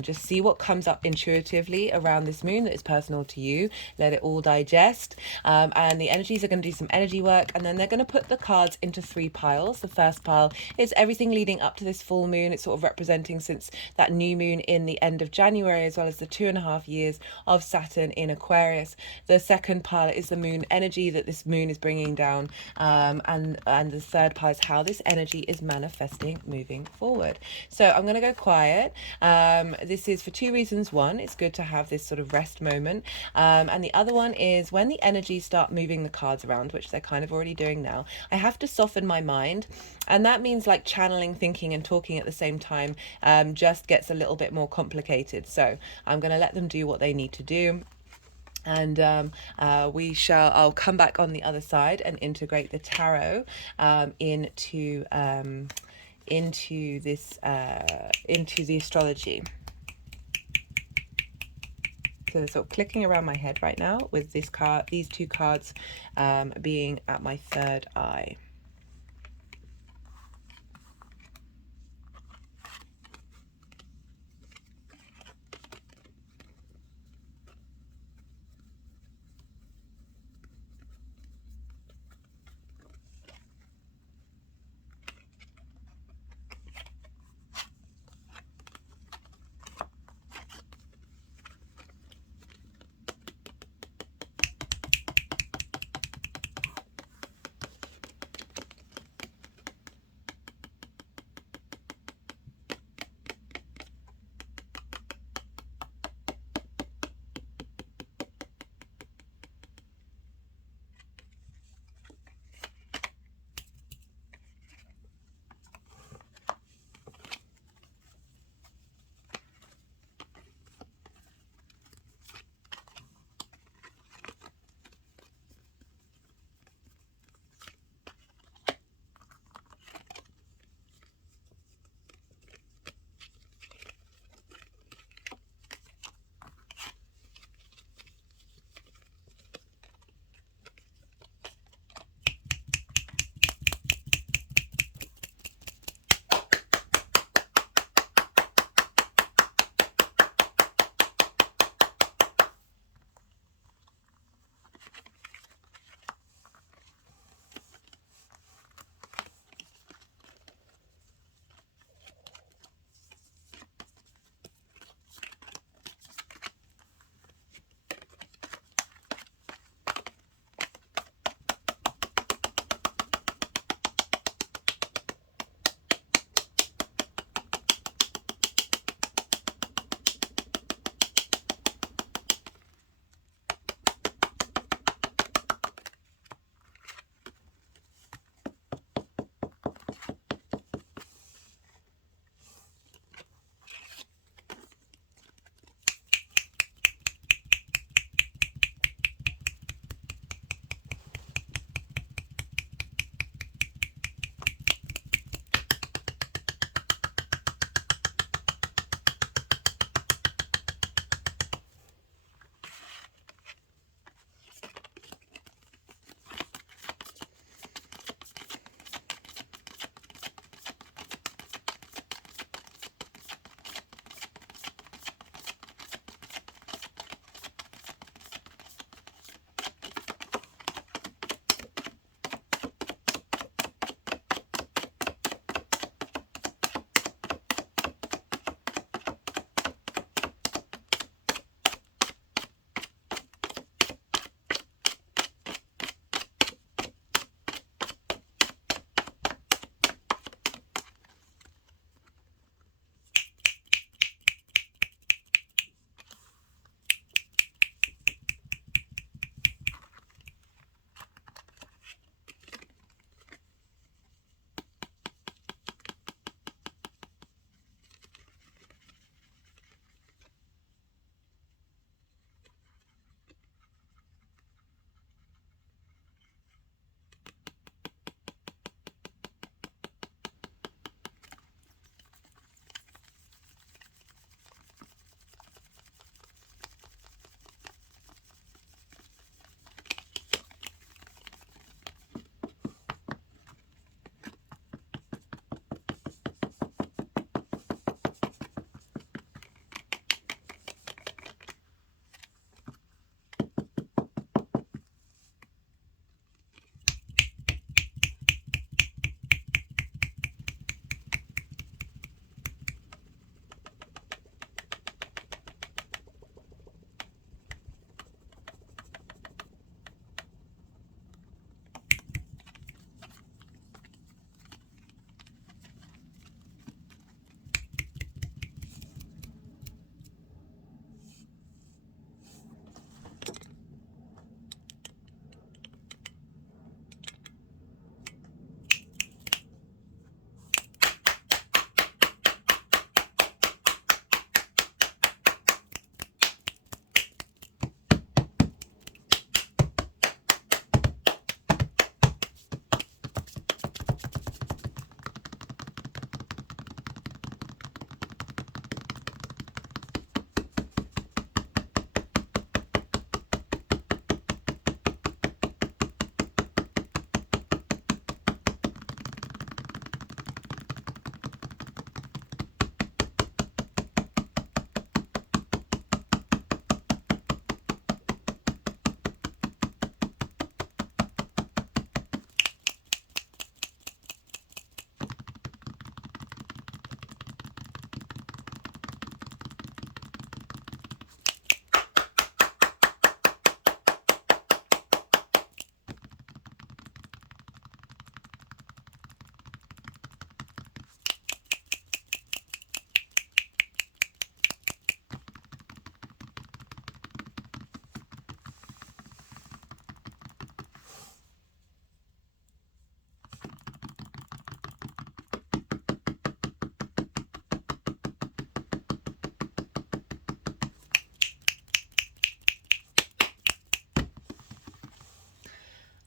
just see what comes up intuitively around this moon that is personal to you. Let it all digest, and the energies are going to do some energy work, and then they're going to put the cards into 3 piles. The first pile is everything leading up to this full moon. It's sort of representing since that new moon in the end of January, as well as the 2.5 years of Saturn in Aquarius. The second pile is the moon energy that this moon is bringing down, and the third pile is how this energy is manifesting moving forward. So I'm going to go quiet. This is for 2 reasons. One, it's good to have this sort of rest moment, and the other one is when the energies start moving the cards around, which they're kind of already doing now, I have to soften my mind, and that means like channeling, thinking and talking at the same time just gets a little bit more complicated. So I'm going to let them do what they need to do, and I'll come back on the other side and integrate the tarot into the astrology. So they're sort of clicking around my head right now with these 2 cards being at my 3rd eye.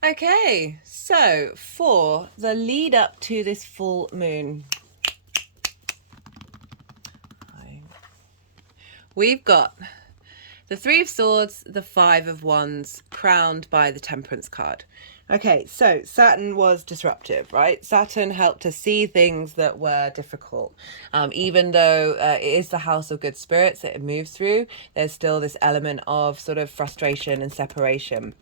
Okay, so for the lead up to this full moon, we've got the Three of Swords, the Five of Wands, crowned by the Temperance card. Okay, so Saturn was disruptive, right? Saturn helped us see things that were difficult. Even though it is the house of good spirits that it moves through, there's still this element of sort of frustration and separation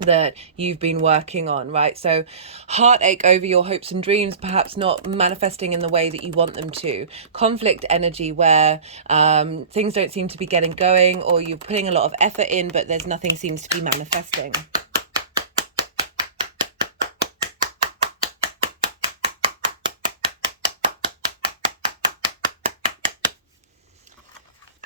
that you've been working on, right? So heartache over your hopes and dreams perhaps not manifesting in the way that you want them to, conflict energy where things don't seem to be getting going, or you're putting a lot of effort in but there's nothing seems to be manifesting.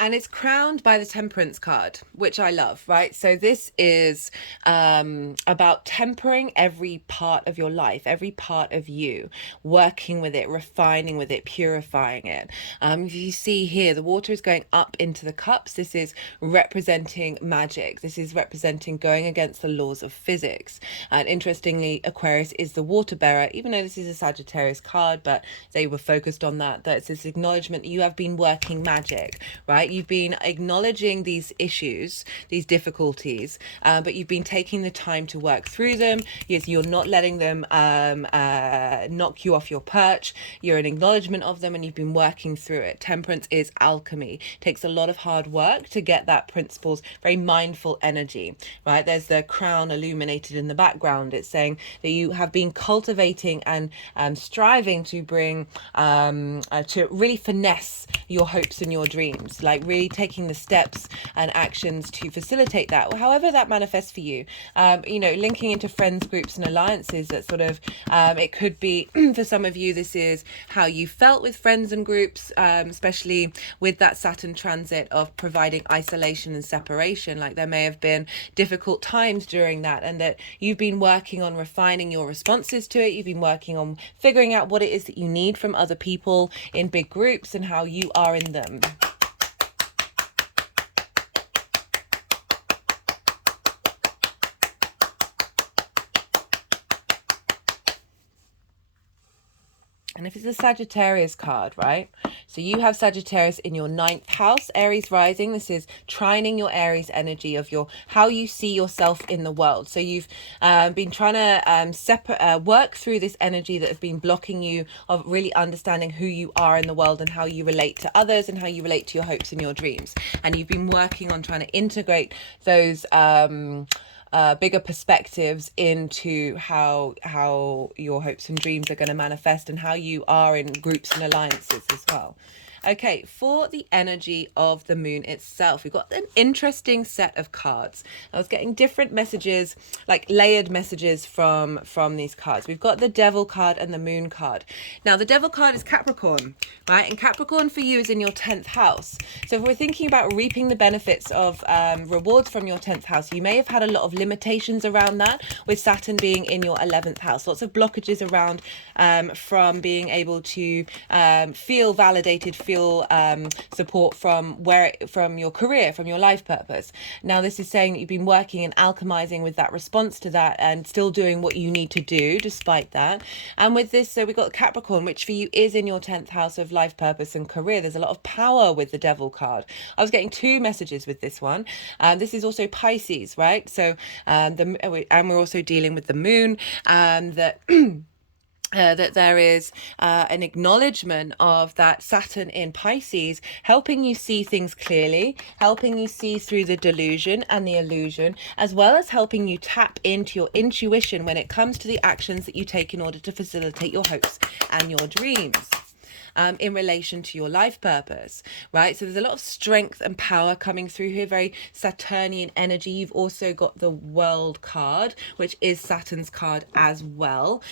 And it's crowned by the Temperance card, which I love, right? So this is about tempering every part of your life, every part of you, working with it, refining with it, purifying it. If you see here, the water is going up into the cups. This is representing magic. This is representing going against the laws of physics. And interestingly, Aquarius is the water bearer, even though this is a Sagittarius card, but they were focused on that it's this acknowledgement that you have been working magic, right? You've been acknowledging these issues, these difficulties, but you've been taking the time to work through them. Yes, you're not letting them knock you off your perch. You're an acknowledgement of them and you've been working through it. Temperance is alchemy. It takes a lot of hard work to get that principles, very mindful energy, right? There's the crown illuminated in the background. It's saying that you have been cultivating and striving to bring, to really finesse your hopes and your dreams, like really taking the steps and actions to facilitate that, however that manifests for you. Linking into friends, groups and alliances, that sort of, it could be for some of you, this is how you felt with friends and groups, especially with that Saturn transit of providing isolation and separation. Like there may have been difficult times during that, and that you've been working on refining your responses to it. You've been working on figuring out what it is that you need from other people in big groups and how you are in them. And if it's a Sagittarius card, right? So you have Sagittarius in your 9th house, Aries rising. This is trining your Aries energy of your how you see yourself in the world. So you've been trying to work through this energy that has been blocking you of really understanding who you are in the world and how you relate to others and how you relate to your hopes and your dreams. And you've been working on trying to integrate those bigger perspectives into how your hopes and dreams are going to manifest and how you are in groups and alliances as well. Okay, for the energy of the moon itself, we've got an interesting set of cards. I was getting different messages, like layered messages from these cards. We've got the Devil card and the Moon card. Now, the Devil card is Capricorn, right? And Capricorn for you is in your 10th house. So if we're thinking about reaping the benefits of rewards from your 10th house, you may have had a lot of limitations around that, with Saturn being in your 11th house. Lots of blockages around from being able to feel validated, feel support from your career, from your life purpose. Now this is saying that you've been working and alchemizing with that response to that and still doing what you need to do despite that. And with this, so we've got Capricorn, which for you is in your 10th house of life purpose and career. There's a lot of power with the Devil card. I was getting two messages with this one. This is also Pisces, right? So and we're also dealing with the moon, that that there is an acknowledgement of that Saturn in Pisces helping you see things clearly, helping you see through the delusion and the illusion, as well as helping you tap into your intuition when it comes to the actions that you take in order to facilitate your hopes and your dreams. In relation to your life purpose, right? So there's a lot of strength and power coming through here, very Saturnian energy. You've also got the World card, which is Saturn's card as well.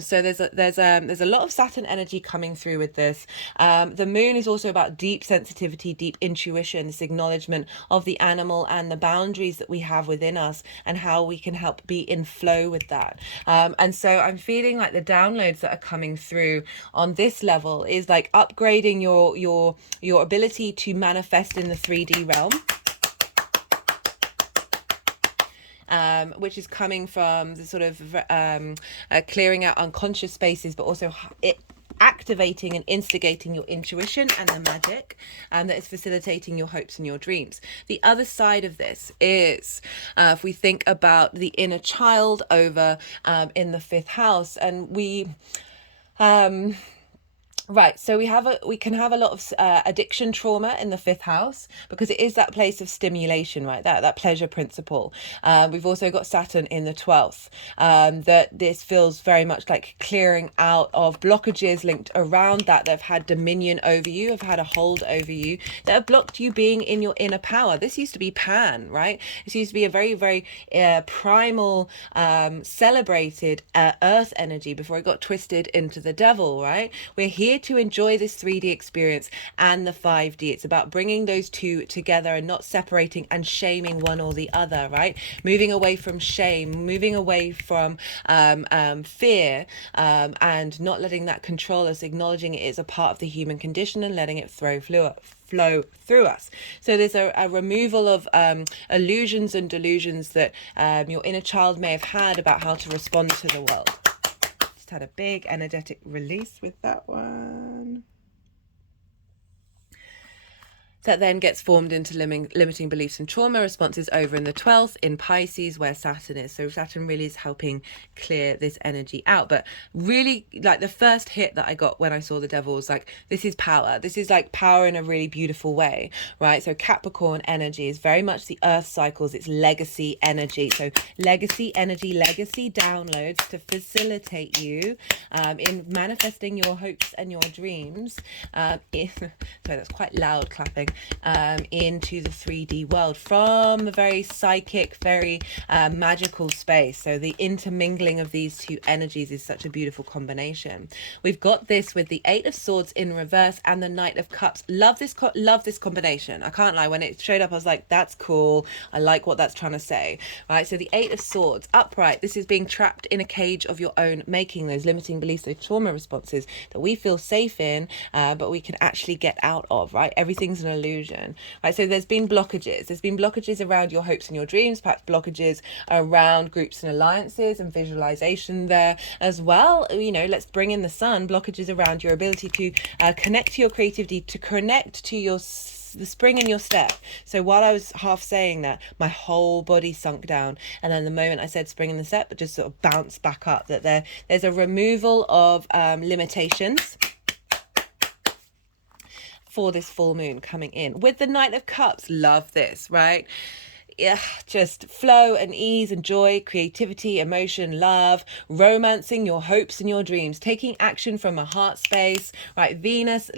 So there's a lot of Saturn energy coming through with this. The moon is also about deep sensitivity, deep intuition, this acknowledgement of the animal and the boundaries that we have within us and how we can help be in flow with that. And so I'm feeling like the downloads that are coming through on this level is like upgrading your ability to manifest in the 3D realm. which is coming from the sort of clearing out unconscious spaces, but also activating and instigating your intuition and the magic that is facilitating your hopes and your dreams. The other side of this is if we think about the inner child over in the fifth house, and right, so we can have a lot of addiction trauma in the fifth house, because it is that place of stimulation, right? That pleasure principle. We've also got Saturn in the 12th. That this feels very much like clearing out of blockages linked around that have had dominion over you, have had a hold over you, that have blocked you being in your inner power. This used to be Pan, right? This used to be a very, very primal, celebrated earth energy before it got twisted into the devil, right? We're here to enjoy this 3D experience and the 5D. It's about bringing those two together and not separating and shaming one or the other, right? Moving away from shame, moving away from fear, and not letting that control us, acknowledging it is a part of the human condition and letting it flow through us. So there's a removal of illusions and delusions that your inner child may have had about how to respond to the world. Had a big energetic release with that one. That then gets formed into limiting beliefs and trauma responses over in the 12th in Pisces, where Saturn is. So Saturn really is helping clear this energy out. But really, like, the first hit that I got when I saw the devil was like, this is power. This is like power in a really beautiful way, right? So Capricorn energy is very much the earth cycles. It's legacy energy. So legacy energy, legacy downloads to facilitate you in manifesting your hopes and your dreams. Sorry, that's quite loud clapping. Into the 3D world from a very psychic, very magical space. So the intermingling of these two energies is such a beautiful combination. We've got this with the Eight of Swords in reverse and the Knight of Cups. Love this combination. I can't lie. When it showed up, I was like, that's cool. I like what that's trying to say. Right. So the Eight of Swords upright. This is being trapped in a cage of your own making. Those limiting beliefs, those trauma responses that we feel safe in, but we can actually get out of. Right. Everything's an illusion, right? So there's been blockages around your hopes and your dreams, perhaps blockages around groups and alliances and visualization there as well. You know, let's bring in the sun. Blockages around your ability to connect to your creativity, to connect to the spring in your step. So while I was half saying that, my whole body sunk down, and then the moment I said spring in the step, it just sort of bounced back up. That there's a removal of limitations for this full moon coming in. With the Knight of Cups, love this, right? Yeah, just flow and ease and joy, creativity, emotion, love, romancing your hopes and your dreams, taking action from a heart space, right? Venus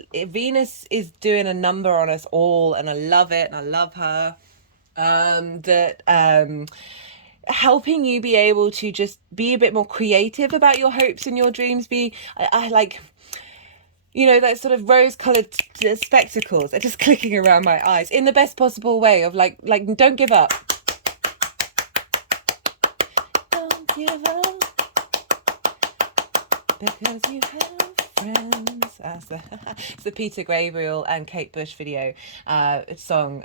is doing a number on us all, and I love it, and I love her. Helping you be able to just be a bit more creative about your hopes and your dreams. I like, you know, that sort of rose-coloured spectacles are just clicking around my eyes in the best possible way of like, don't give up. Don't give up, because you have friends. It's the Peter Gabriel and Kate Bush video song.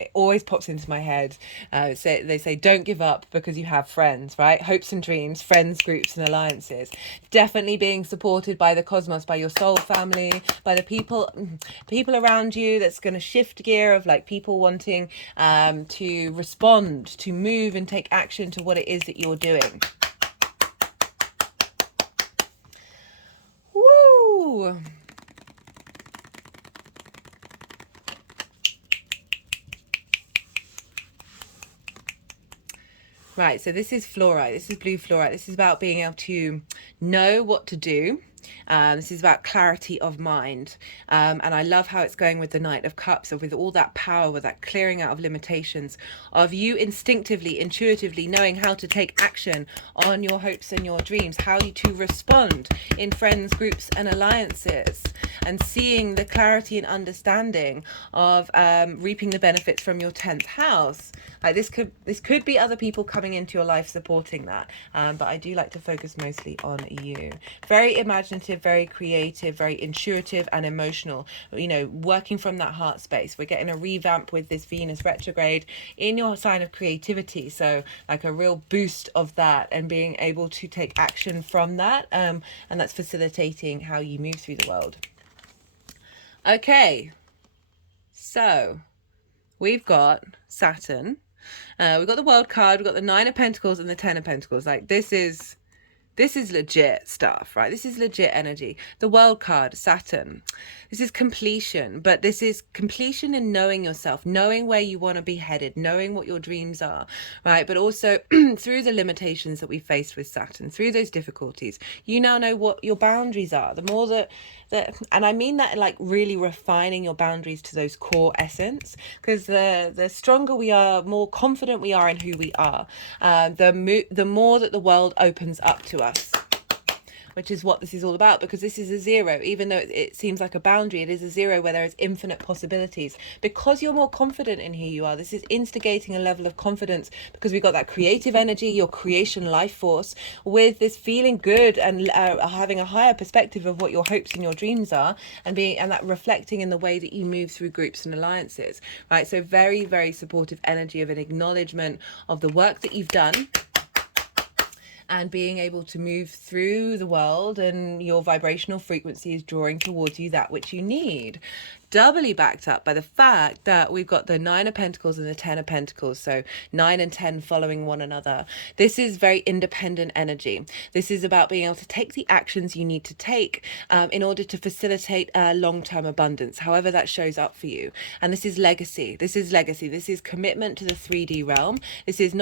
It always pops into my head. They say, don't give up because you have friends, right? Hopes and dreams, friends, groups and alliances. Definitely being supported by the cosmos, by your soul family, by the people around you. That's going to shift gear of like people wanting to respond, to move and take action to what it is that you're doing. Woo! Right, so this is fluorite. This is blue fluorite. This is about being able to know what to do. This is about clarity of mind. And I love how it's going with the Knight of Cups, with all that power, with that clearing out of limitations, of you instinctively, intuitively knowing how to take action on your hopes and your dreams, how to respond in friends, groups and alliances, and seeing the clarity and understanding of reaping the benefits from your 10th house. Like this could be other people coming into your life supporting that, but I do like to focus mostly on you. Very imaginative imaginative, very creative, very intuitive and emotional, you know, working from that heart space. We're getting a revamp with this Venus retrograde in your sign of creativity, so like a real boost of that and being able to take action from that, and that's facilitating how you move through the world. Okay, so we've got Saturn, we've got the World card, we've got the Nine of Pentacles and the Ten of Pentacles. Like this is legit stuff, right? This is legit energy. The World card, Saturn. This is completion, but this is completion in knowing yourself, knowing where you want to be headed, knowing what your dreams are, right? But also through the limitations that we faced with Saturn, through those difficulties, you now know what your boundaries are. The more that and I mean that like really refining your boundaries to those core essence, because the stronger we are, more confident we are in who we are, the more that the world opens up to us, which is what this is all about, because this is a zero. Even though it seems like a boundary, it is a zero where there is infinite possibilities. Because you're more confident in who you are, this is instigating a level of confidence, because we've got that creative energy, your creation life force, with this feeling good and having a higher perspective of what your hopes and your dreams are, and that reflecting in the way that you move through groups and alliances, right? So very, very supportive energy of an acknowledgement of the work that you've done, and being able to move through the world, and your vibrational frequency is drawing towards you that which you need. Doubly backed up by the fact that we've got the Nine of Pentacles and the Ten of Pentacles, so 9 and 10 following one another. This is very independent energy. This is about being able to take the actions you need to take in order to facilitate long-term abundance, however that shows up for you. And this is legacy. This is legacy. This is commitment to the 3D realm. This is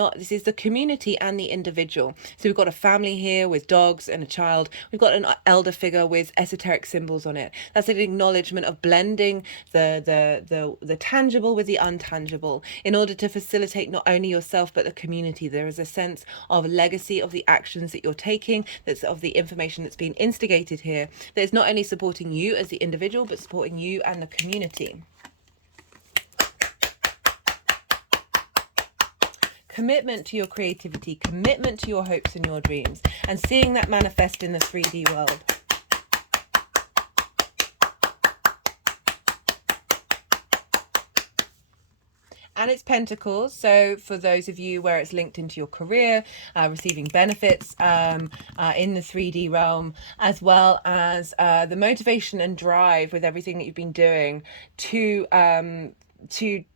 the community and the individual. So we've got a family here with dogs and a child. We've got an elder figure with esoteric symbols on it. That's an acknowledgement of blending the tangible with the untangible in order to facilitate not only yourself but the community. There is a sense of legacy of the actions that you're taking, that's of the information that's been instigated here, that is not only supporting you as the individual but supporting you and the community. Commitment to your creativity, commitment to your hopes and your dreams, and seeing that manifest in the 3D world. And it's Pentacles, so for those of you where it's linked into your career, receiving benefits in the 3D realm, as well as the motivation and drive with everything that you've been doing to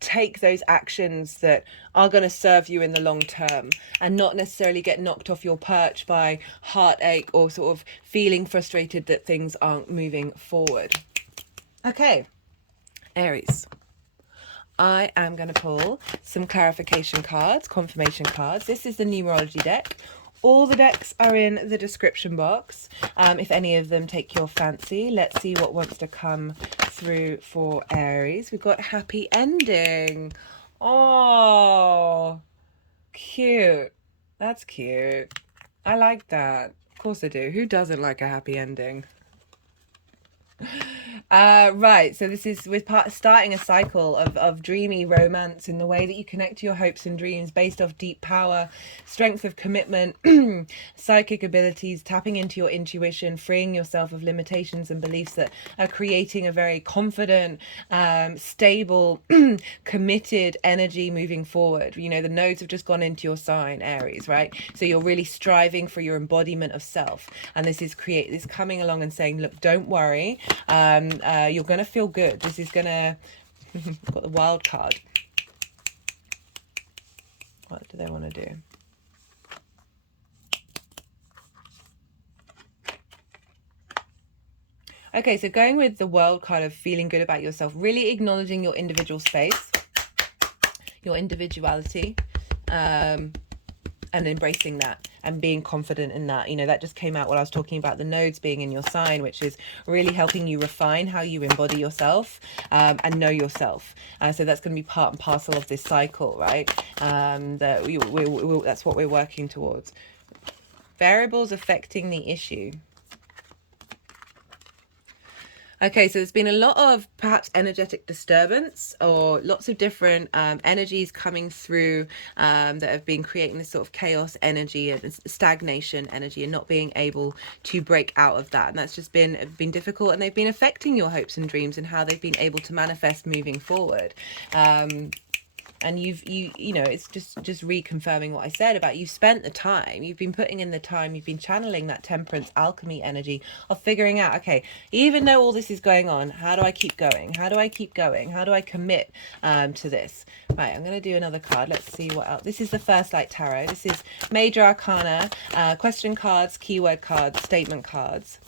take those actions that are going to serve you in the long term, and not necessarily get knocked off your perch by heartache or sort of feeling frustrated that things aren't moving forward. Okay, Aries. I am going to pull some clarification cards, confirmation cards. This is the numerology deck. All the decks are in the description box. If any of them take your fancy, let's see what wants to come through for Aries. We've got happy ending. Oh, cute. That's cute. I like that. Of course I do. Who doesn't like a happy ending? Right, so this is starting a cycle of dreamy romance in the way that you connect to your hopes and dreams based off deep power, strength of commitment, psychic abilities, tapping into your intuition, freeing yourself of limitations and beliefs that are creating a very confident, stable, committed energy moving forward. You know, the nodes have just gone into your sign, Aries, right? So you're really striving for your embodiment of self, and this is coming along and saying, look, don't worry. You're going to feel good. This is going to... I've got the wild card. What do they want to do? Okay, so going with the world card of feeling good about yourself, really acknowledging your individual space, your individuality, and embracing that and being confident in that. You know, that just came out while I was talking about the nodes being in your sign, which is really helping you refine how you embody yourself and know yourself. So that's going to be part and parcel of this cycle, right? That's what we're working towards. Variables affecting the issue. Okay, so there's been a lot of perhaps energetic disturbance or lots of different energies coming through that have been creating this sort of chaos energy and stagnation energy and not being able to break out of that. And that's just been difficult, and they've been affecting your hopes and dreams and how they've been able to manifest moving forward. And you know, it's just reconfirming what I said about you've spent the time, you've been putting in the time, you've been channeling that temperance alchemy energy of figuring out, okay, even though all this is going on, how do I keep going, how do I keep going, how do I commit to this? Right, I'm going to do another card. Let's see what else. This is the First Light Tarot. This is major arcana, question cards, keyword cards, statement cards.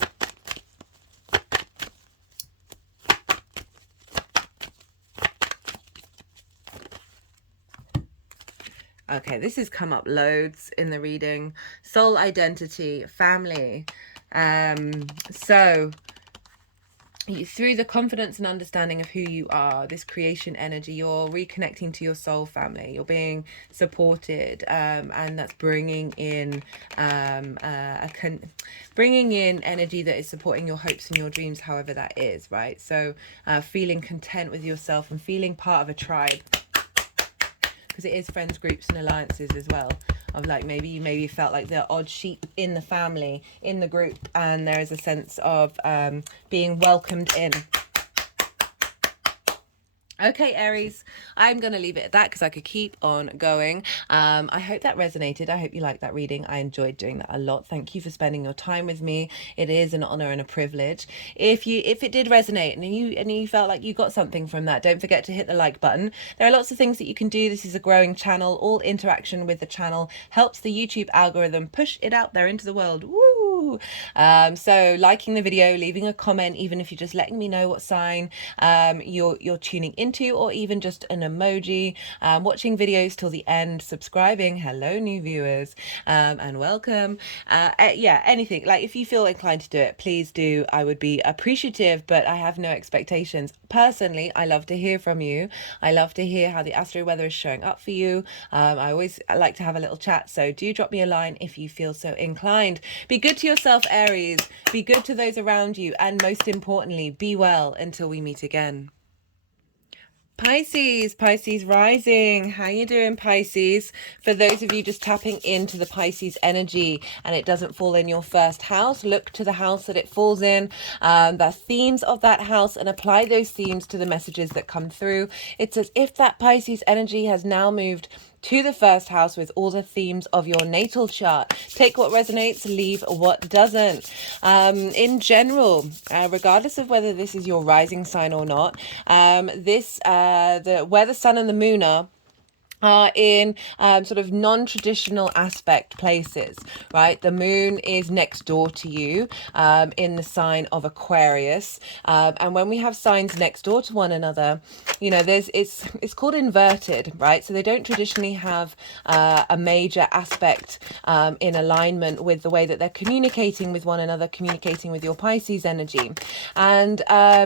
Okay, this has come up loads in the reading. Soul identity, family. So through the confidence and understanding of who you are, this creation energy, you're reconnecting to your soul family. You're being supported, and that's bringing in bringing in energy that is supporting your hopes and your dreams, however that is, right? So feeling content with yourself and feeling part of a tribe. Because it is friends, groups and alliances as well, of like maybe you felt like the odd sheep in the family, in the group, and there is a sense of being welcomed in. Okay, Aries, I'm going to leave it at that because I could keep on going. I hope that resonated. I hope you liked that reading. I enjoyed doing that a lot. Thank you for spending your time with me. It is an honor and a privilege. If it did resonate and you felt like you got something from that, don't forget to hit the like button. There are lots of things that you can do. This is a growing channel. All interaction with the channel helps the YouTube algorithm push it out there into the world. Woo! So liking the video, leaving a comment, even if you're just letting me know what sign you're tuning into, or even just an emoji, watching videos till the end, subscribing, hello new viewers, and welcome. Yeah, anything, like if you feel inclined to do it, please do. I would be appreciative, but I have no expectations. Personally, I love to hear from you. I love to hear how the astro weather is showing up for you. I always like to have a little chat, so do drop me a line if you feel so inclined. Be good to yourself, Aries. Be good to those around you, and most importantly, be well until we meet again. Pisces rising. How you doing, Pisces? For those of you just tapping into the Pisces energy and it doesn't fall in your first house, look to the house that it falls in, the themes of that house, and apply those themes to the messages that come through. It's as if that Pisces energy has now moved to the first house with all the themes of your natal chart. Take what resonates, leave what doesn't. In general, regardless of whether this is your rising sign or not, where the sun and the moon are in sort of non-traditional aspect places, right? The moon is next door to you in the sign of Aquarius, and when we have signs next door to one another, you know, it's called inverted, right? So they don't traditionally have a major aspect in alignment with the way that they're communicating with one another, communicating with your Pisces energy. And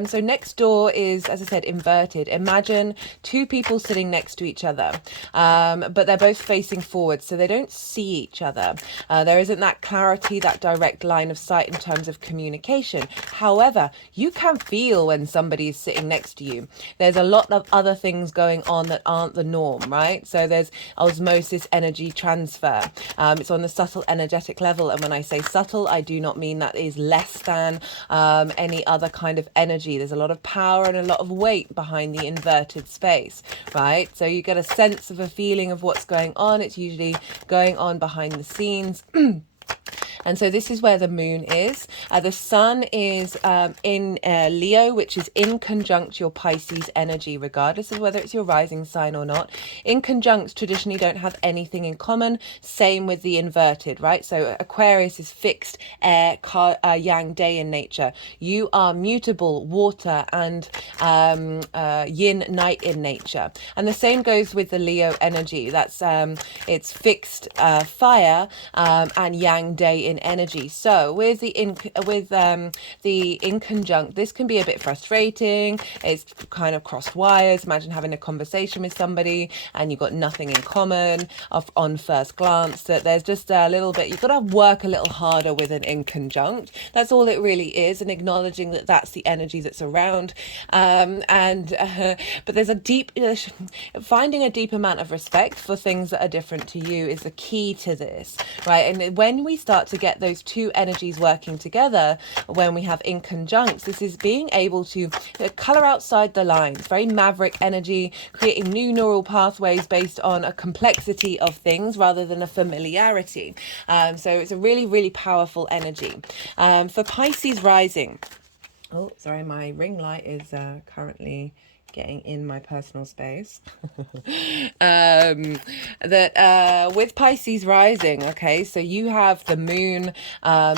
so next door is, as I said, inverted. Imagine two people sitting next to each other. But they're both facing forward, so they don't see each other. There isn't that clarity, that direct line of sight in terms of communication. However, you can feel when somebody is sitting next to you. There's a lot of other things going on that aren't the norm, right? So there's osmosis, energy transfer. It's on the subtle energetic level, and when I say subtle, I do not mean that is less than any other kind of energy. There's a lot of power and a lot of weight behind the inverted space, right? So you get a sense of a feeling of what's going on. It's usually going on behind the scenes. And so this is where the moon is. The sun is in Leo, which is in conjunct your Pisces energy, regardless of whether it's your rising sign or not. In conjuncts traditionally don't have anything in common. Same with the inverted, right? So Aquarius is fixed air, yang, day in nature. You are mutable, water, and yin, night in nature. And the same goes with the Leo energy. That's it's fixed fire and yang, day in in energy. So with the in conjunct, this can be a bit frustrating. It's kind of crossed wires. Imagine having a conversation with somebody and you've got nothing in common on first glance. That there's just a little bit, you've got to work a little harder with an in conjunct. That's all it really is, and acknowledging that that's the energy that's around. But there's a deep, finding a deep amount of respect for things that are different to you is the key to this, right? And when we start to get those two energies working together, when we have in conjuncts, this is being able to color outside the lines, very maverick energy, creating new neural pathways based on a complexity of things rather than a familiarity. So it's a really, really powerful energy. For Pisces rising, oh, sorry, my ring light is currently getting in my personal space. With Pisces rising, okay, so you have the moon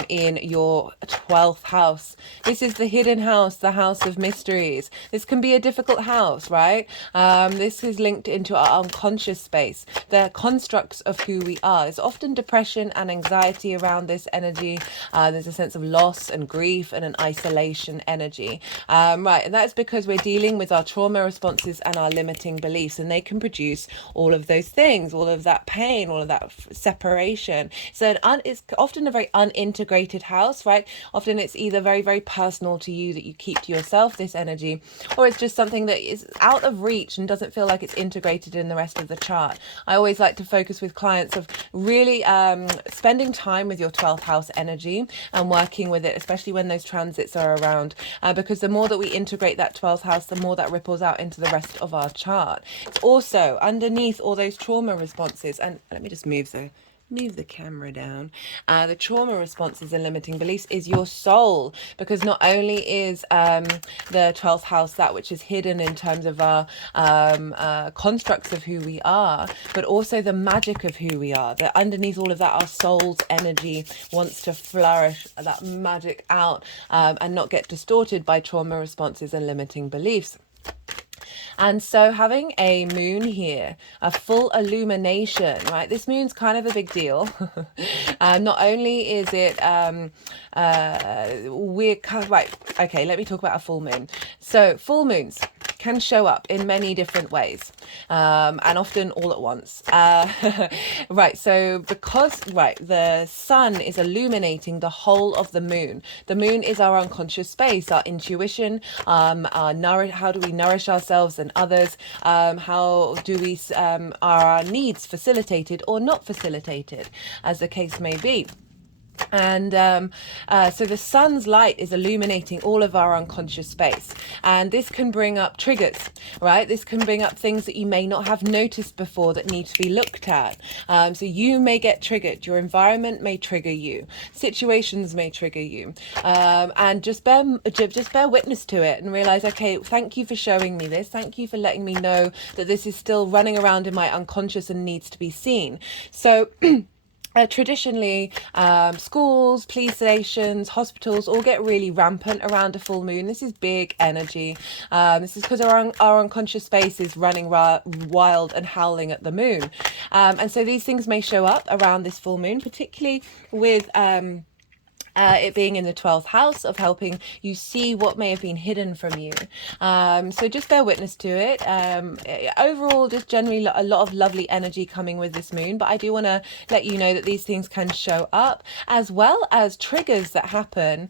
in your 12th house. This is the hidden house, the house of mysteries. This can be a difficult house, right? This is linked into our unconscious space, the constructs of who we are. There's often depression and anxiety around this energy. There's a sense of loss and grief and an isolation energy, right? And that's because we're dealing with our trauma responses and our limiting beliefs, and they can produce all of those things, all of that pain, all of that separation. So it's often a very unintegrated house, right? Often it's either very, very personal to you that you keep to yourself, this energy, or it's just something that is out of reach and doesn't feel like it's integrated in the rest of the chart. I always like to focus with clients of really spending time with your 12th house energy and working with it, especially when those transits are around, because the more that we integrate that 12th house, the more that ripples out into the rest of our chart. It's also underneath all those trauma responses, and let me just move the camera down. The trauma responses and limiting beliefs is your soul, because not only is the 12th house that which is hidden in terms of our constructs of who we are, but also the magic of who we are. That underneath all of that, our soul's energy wants to flourish that magic out and not get distorted by trauma responses and limiting beliefs. And so having a moon here, a full illumination, right? This moon's kind of a big deal. Not only is it, right, okay, let me talk about a full moon. So full moons can show up in many different ways, and often all at once. Right, so the sun is illuminating the whole of the moon. The moon is our unconscious space, our intuition, how do we nourish ourselves and others, how do we, are our needs facilitated or not facilitated, as the case may be. And so the sun's light is illuminating all of our unconscious space, and this can bring up triggers, right? This can bring up things that you may not have noticed before that need to be looked at. So you may get triggered, your environment may trigger you, situations may trigger you, and just bear witness to it and realize, okay, thank you for showing me this, thank you for letting me know that this is still running around in my unconscious and needs to be seen. So traditionally, schools, police stations, hospitals all get really rampant around a full moon. This is big energy. This is because our unconscious space is running wild and howling at the moon. And so these things may show up around this full moon, particularly with it being in the 12th house of helping you see what may have been hidden from you. So just bear witness to it. Overall, just generally a lot of lovely energy coming with this moon, but I do want to let you know that these things can show up, as well as triggers that happen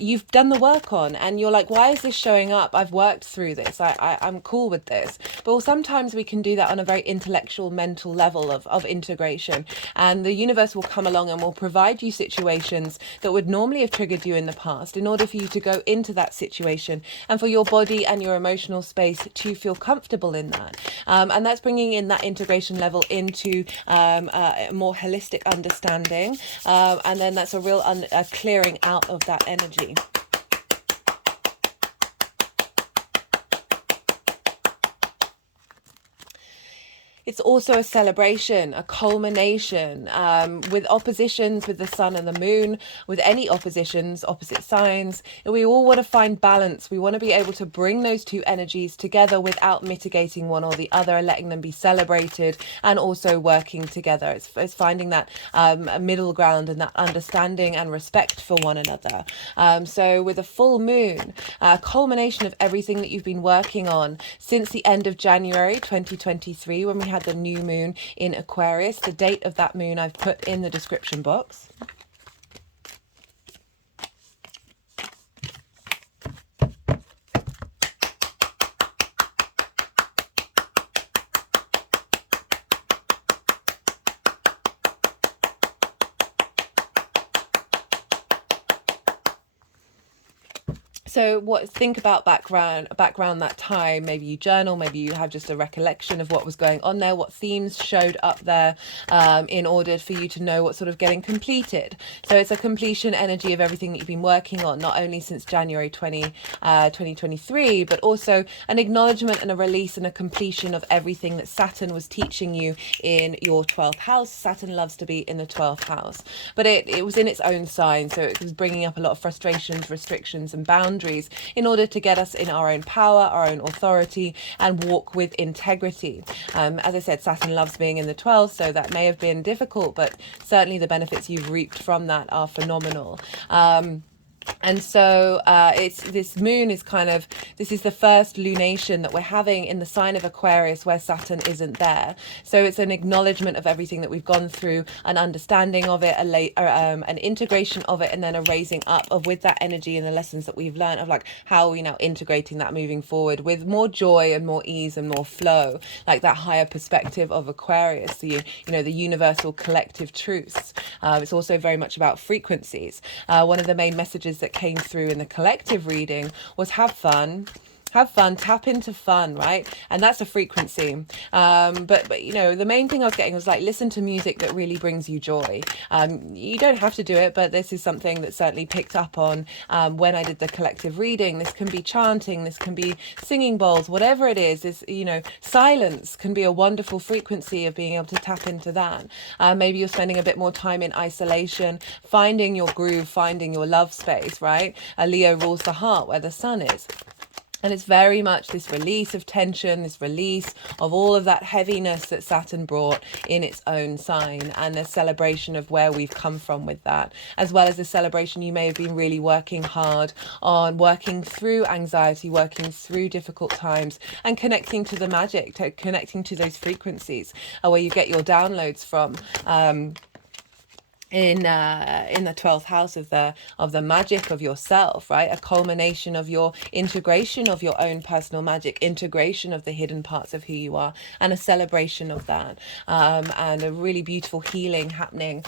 you've done the work on, and you're like, why is this showing up? I've worked through this. I'm cool with this. But sometimes we can do that on a very intellectual, mental level of integration, and the universe will come along and will provide you situations that would normally have triggered you in the past in order for you to go into that situation and for your body and your emotional space to feel comfortable in that. And that's bringing in that integration level into a more holistic understanding. And then that's a real clearing out of that energy. It's also a celebration, a culmination, with oppositions with the sun and the moon, with any oppositions, opposite signs. We all want to find balance. We want to be able to bring those two energies together without mitigating one or the other, letting them be celebrated and also working together. It's finding that middle ground and that understanding and respect for one another. So with a full moon, culmination of everything that you've been working on since the end of January 2023, when we had the new moon in Aquarius. The date of that moon I've put in the description box. So think about background that time. Maybe you journal, maybe you have just a recollection of what was going on there, what themes showed up there, in order for you to know what's sort of getting completed. So it's a completion energy of everything that you've been working on, not only since January 2023, but also an acknowledgement and a release and a completion of everything that Saturn was teaching you in your 12th house. Saturn loves to be in the 12th house, but it was in its own sign. So it was bringing up a lot of frustrations, restrictions and boundaries in order to get us in our own power, our own authority, and walk with integrity. As I said, Saturn loves being in the 12th, so that may have been difficult, but certainly the benefits you've reaped from that are phenomenal. And so this moon is this is the first lunation that we're having in the sign of Aquarius where Saturn isn't there. So it's an acknowledgement of everything that we've gone through, an understanding of it, an integration of it, and then a raising up of with that energy and the lessons that we've learned of like how are we now integrating that moving forward with more joy and more ease and more flow, like that higher perspective of Aquarius, the universal collective truths. It's also very much about frequencies. One of the main messages that came through in the collective reading was have fun, tap into fun, right? And that's a frequency. But the main thing I was getting was like, listen to music that really brings you joy. You don't have to do it, but this is something that certainly picked up on when I did the collective reading. This can be chanting, this can be singing bowls, whatever it is, silence can be a wonderful frequency of being able to tap into that. Maybe you're spending a bit more time in isolation, finding your groove, finding your love space, right? Leo rules the heart where the sun is. And it's very much this release of tension, this release of all of that heaviness that Saturn brought in its own sign, and the celebration of where we've come from with that, as well as the celebration you may have been really working hard on, working through anxiety, working through difficult times, and connecting to the magic, connecting to those frequencies where you get your downloads from. In the 12th house of the magic of yourself, right? A culmination of your integration of your own personal magic, integration of the hidden parts of who you are, and a celebration of that, and a really beautiful healing happening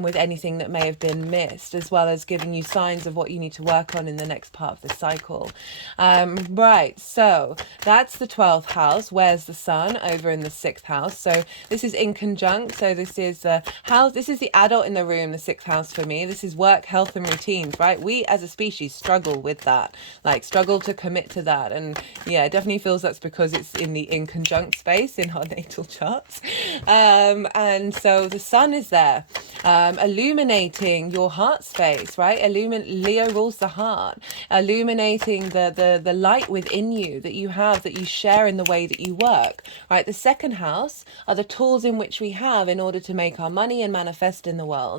with anything that may have been missed, as well as giving you signs of what you need to work on in the next part of the cycle. Right, so that's the 12th house. Where's the sun? Over in the 6th house. So this is in conjunct. So this is the house. This is the adult in the room, the 6th house for me. This is work, health and routines, right? We as a species struggle with that, like struggle to commit to that. And yeah, it definitely feels that's because it's in the in conjunct space in our natal charts. And so the sun is there, illuminating your heart space, right? Leo rules the heart, illuminating the light within you that you have, that you share in the way that you work, right? The 2nd house are the tools in which we have in order to make our money and manifest in the world.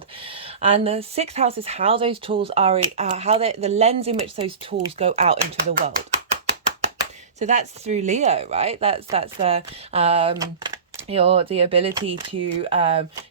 And the 6th house is how those tools are, the lens in which those tools go out into the world. So that's through Leo, right? That's the the ability to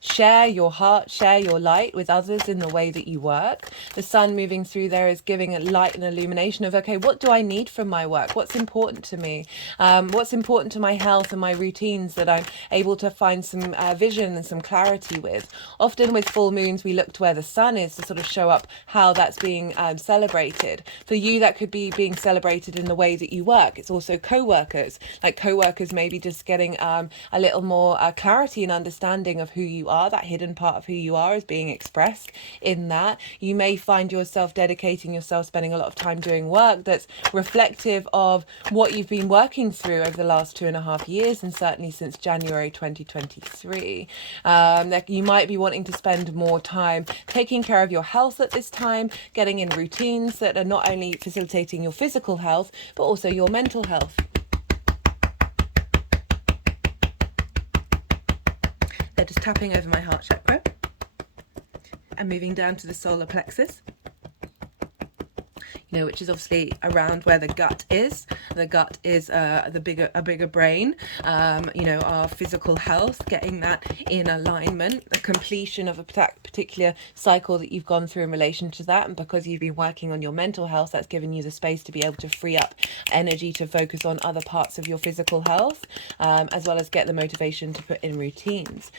share your heart, share your light with others in the way that you work. The sun moving through there is giving a light and illumination of, okay, what do I need from my work? What's important to me? What's important to my health and my routines that I'm able to find some vision and some clarity with? Often with full moons, we look to where the sun is to sort of show up how that's being celebrated. For you, that could be being celebrated in the way that you work. It's also co-workers, like co-workers maybe just getting a little lot more clarity and understanding of who you are. That hidden part of who you are is being expressed in that. You may find yourself dedicating yourself, spending a lot of time doing work that's reflective of what you've been working through over the last 2.5 years, and certainly since January 2023. That you might be wanting to spend more time taking care of your health at this time, getting in routines that are not only facilitating your physical health, but also your mental health. They're just tapping over my heart chakra and moving down to the solar plexus, which is obviously around where the gut is. The gut is a bigger brain. Our physical health, getting that in alignment, the completion of a particular cycle that you've gone through in relation to that. And because you've been working on your mental health, that's given you the space to be able to free up energy to focus on other parts of your physical health, as well as get the motivation to put in routines.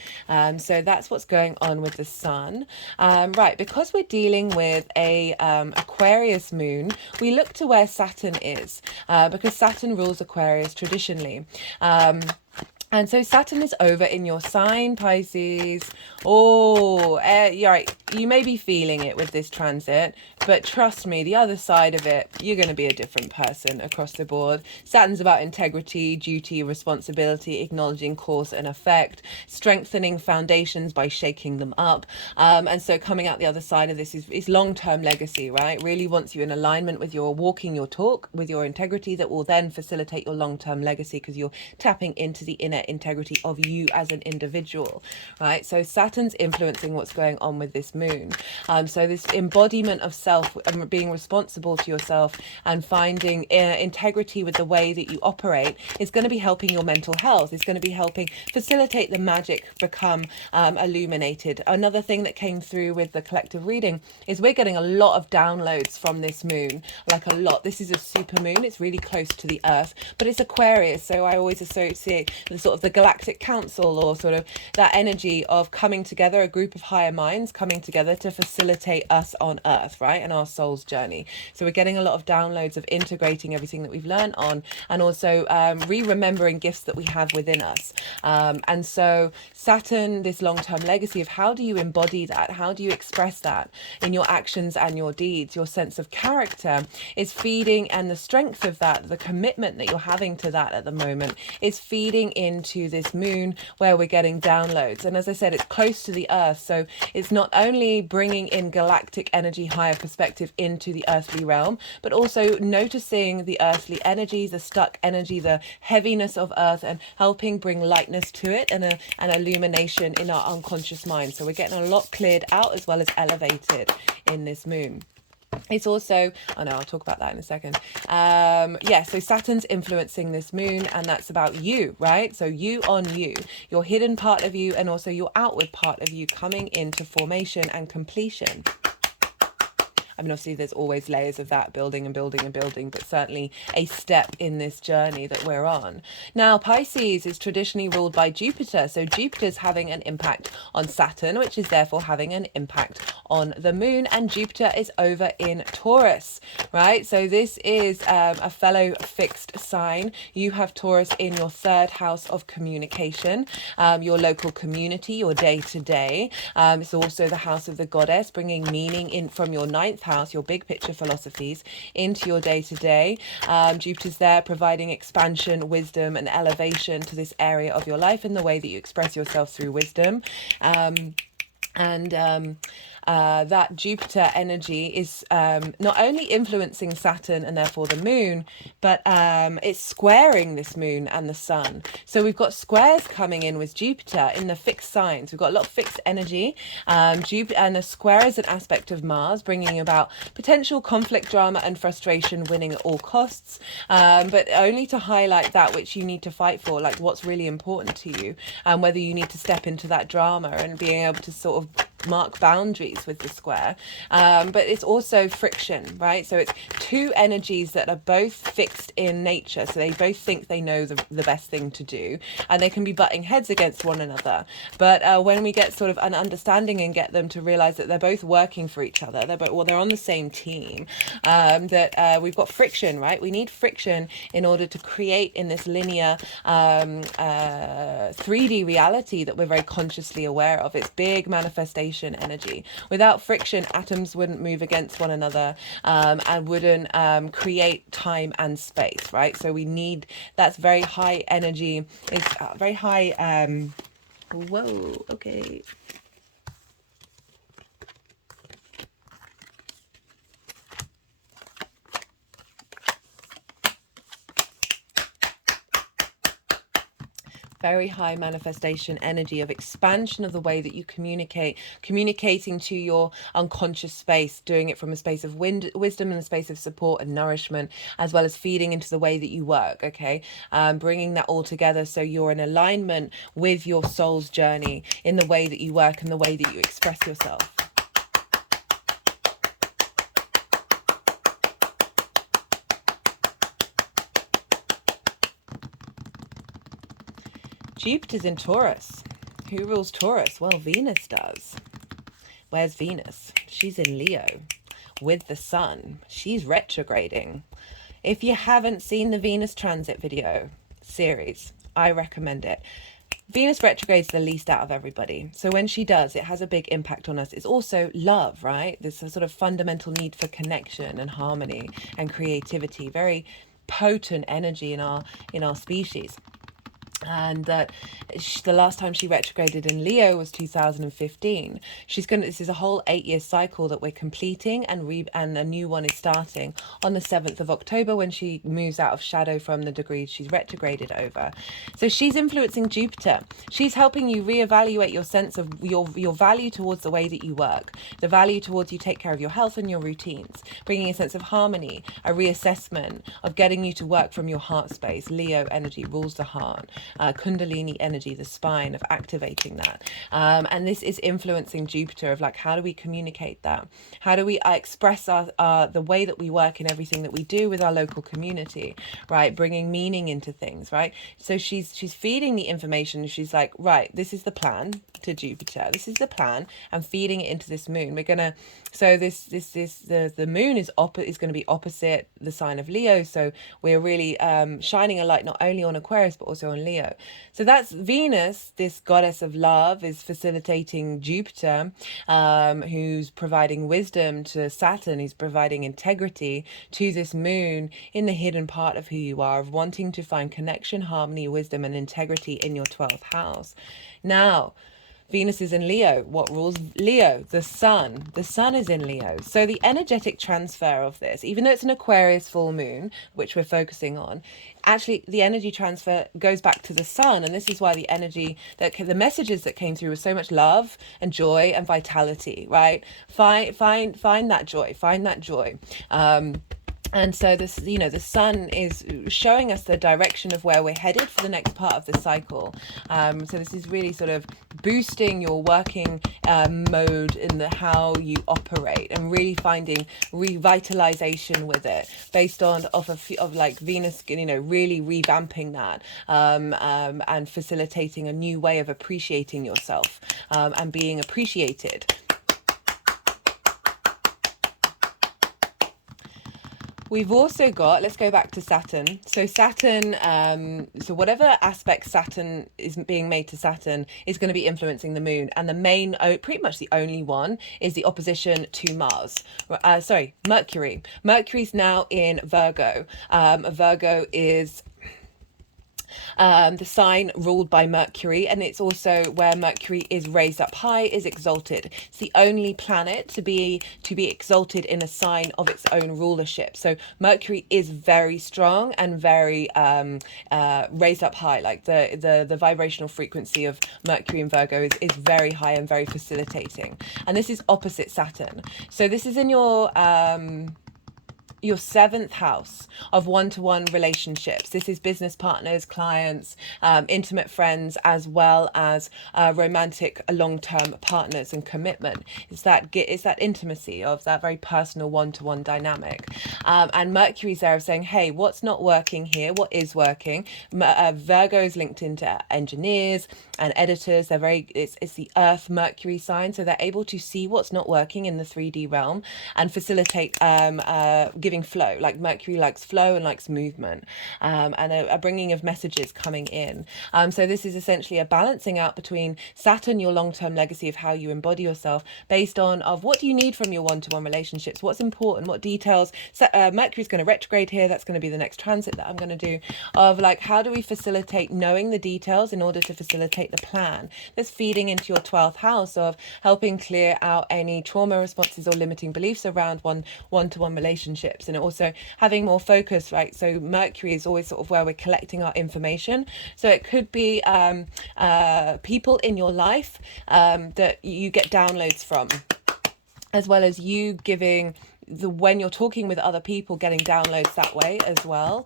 So that's what's going on with the sun. Right, because we're dealing with a Aquarius moon, we look to where Saturn is, because Saturn rules Aquarius traditionally. And so Saturn is over in your sign, Pisces. You're right. You may be feeling it with this transit, but trust me, the other side of it, you're going to be a different person across the board. Saturn's about integrity, duty, responsibility, acknowledging cause and effect, strengthening foundations by shaking them up. And so coming out the other side of this is long-term legacy, right? Really wants you in alignment with your walking your talk, with your integrity, that will then facilitate your long-term legacy, because you're tapping into the inner integrity of you as an individual, right? So Saturn's influencing what's going on with this moon. So this embodiment of self, being responsible to yourself and finding integrity with the way that you operate, is going to be helping your mental health. It's going to be helping facilitate the magic become illuminated. Another thing that came through with the collective reading is we're getting a lot of downloads from this moon, like a lot. This is a super moon. It's really close to the earth, but it's Aquarius. So I always associate the sort of the galactic council, or sort of that energy of coming together, a group of higher minds coming together to facilitate us on earth, right, and our soul's journey. So we're getting a lot of downloads of integrating everything that we've learned on, and also remembering gifts that we have within us. And so Saturn, this long-term legacy of how do you embody that, how do you express that in your actions and your deeds, your sense of character is feeding, and the strength of that, the commitment that you're having to that at the moment, is feeding into this moon where we're getting downloads. And as I said, it's close to the earth, so it's not only bringing in galactic energy, higher perspective into the earthly realm, but also noticing the earthly energy, the stuck energy, the heaviness of earth, and helping bring lightness to it, and an illumination in our unconscious mind. So we're getting a lot cleared out as well as elevated in this moon. It's also, I'll talk about that in a second. So Saturn's influencing this moon, and that's about you, right? So you on you, your hidden part of you, and also your outward part of you coming into formation and completion. I mean, obviously there's always layers of that, building and building and building, but certainly a step in this journey that we're on. Now, Pisces is traditionally ruled by Jupiter. So Jupiter's having an impact on Saturn, which is therefore having an impact on the moon. And Jupiter is over in Taurus, right? So this is a fellow fixed sign. You have Taurus in your third house of communication, your local community, your day-to-day. It's also the house of the goddess, bringing meaning in from your ninth house, your big picture philosophies, into your day-to-day. Jupiter's there providing expansion, wisdom, and elevation to this area of your life and the way that you express yourself through wisdom. That Jupiter energy is not only influencing Saturn and therefore the moon, but it's squaring this moon and the sun. So we've got squares coming in with Jupiter in the fixed signs. We've got a lot of fixed energy. Jupiter, and a square is an aspect of Mars, bringing about potential conflict, drama, and frustration, winning at all costs, but only to highlight that which you need to fight for, like what's really important to you, and whether you need to step into that drama and being able to sort of mark boundaries with the square, but it's also friction, right? So it's two energies that are both fixed in nature, so they both think they know the best thing to do, and they can be butting heads against one another. But when we get sort of an understanding and get them to realize that they're both working for each other, they're on the same team, that we've got friction, right? We need friction in order to create in this linear 3D reality that we're very consciously aware of. It's big manifestation energy. Without friction, atoms wouldn't move against one another, and wouldn't create time and space, right? So we need, that's very high energy. It's very high, whoa, okay. Very high manifestation energy of expansion of the way that you communicate, communicating to your unconscious space, doing it from a space of wisdom and a space of support and nourishment, as well as feeding into the way that you work, okay? Bringing that all together so you're in alignment with your soul's journey in the way that you work and the way that you express yourself. Jupiter's in Taurus. Who rules Taurus? Well, Venus does. Where's Venus? She's in Leo with the Sun. She's retrograding. If you haven't seen the Venus transit video series, I recommend it. Venus retrogrades the least out of everybody. So when she does, it has a big impact on us. It's also love, right? There's a sort of fundamental need for connection and harmony and creativity. Very potent energy in our species. And that the last time she retrograded in Leo was 2015. This is a whole 8-year cycle that we're completing, and a new one is starting on the 7th of October when she moves out of shadow from the degrees she's retrograded over. So she's influencing Jupiter. She's helping you reevaluate your sense of your value towards the way that you work, the value towards you take care of your health and your routines, bringing a sense of harmony, a reassessment of getting you to work from your heart space. Leo energy rules the heart. Kundalini energy, the spine, of activating that, and this is influencing Jupiter of like, how do we communicate that? How do we express the way that we work in everything that we do with our local community, right? Bringing meaning into things, right? So she's feeding the information. She's like, right, this is the plan to Jupiter. This is the plan, and feeding it into this moon. We're gonna, so the moon is going to be opposite the sign of Leo. So we're really shining a light not only on Aquarius but also on Leo. So that's Venus, this goddess of love, is facilitating Jupiter, who's providing wisdom to Saturn, who's providing integrity to this moon in the hidden part of who you are, of wanting to find connection, harmony, wisdom, and integrity in your 12th house. Now, Venus is in Leo. What rules Leo? The Sun. The Sun is in Leo. So the energetic transfer of this, even though it's an Aquarius full moon, which we're focusing on, actually the energy transfer goes back to the Sun. And this is why the energy, the messages that came through was so much love and joy and vitality, right? Find that joy. Find that joy. And so this, the Sun is showing us the direction of where we're headed for the next part of the cycle. So this is really sort of boosting your working mode in how you operate, and really finding revitalization with it, based on like Venus, really revamping that, and facilitating a new way of appreciating yourself, and being appreciated. We've also got, let's go back to Saturn. So Saturn, so whatever aspect Saturn is being made to Saturn is going to be influencing the moon. And the main, pretty much the only one, is the opposition to Mars. Mercury. Mercury's now in Virgo. Virgo is the sign ruled by Mercury, and it's also where Mercury is raised up high, is exalted. It's the only planet to be exalted in a sign of its own rulership. So Mercury is very strong and very raised up high. Like the vibrational frequency of Mercury in Virgo is very high and very facilitating. And this is opposite Saturn. So this is in your your 7th house of one-to-one relationships. This is business partners, clients, intimate friends, as well as romantic long-term partners and commitment. It's that intimacy of that very personal one-to-one dynamic. And Mercury's there of saying, hey, what's not working here? What is working? Virgo is linked into engineers and editors. They're it's the Earth Mercury sign, so they're able to see what's not working in the 3D realm and facilitate giving flow. Like Mercury likes flow and likes movement, and a bringing of messages coming in. So this is essentially a balancing out between Saturn, your long-term legacy of how you embody yourself, based on of what do you need from your one-to-one relationships, what's important, what details. So, Mercury's going to retrograde here. That's going to be the next transit that I'm going to do, of like, how do we facilitate knowing the details in order to facilitate the plan. That's feeding into your 12th house of helping clear out any trauma responses or limiting beliefs around one-to-one relationships, and also having more focus, right? So Mercury is always sort of where we're collecting our information. So it could be people in your life that you get downloads from, as well as you giving when you're talking with other people, getting downloads that way as well.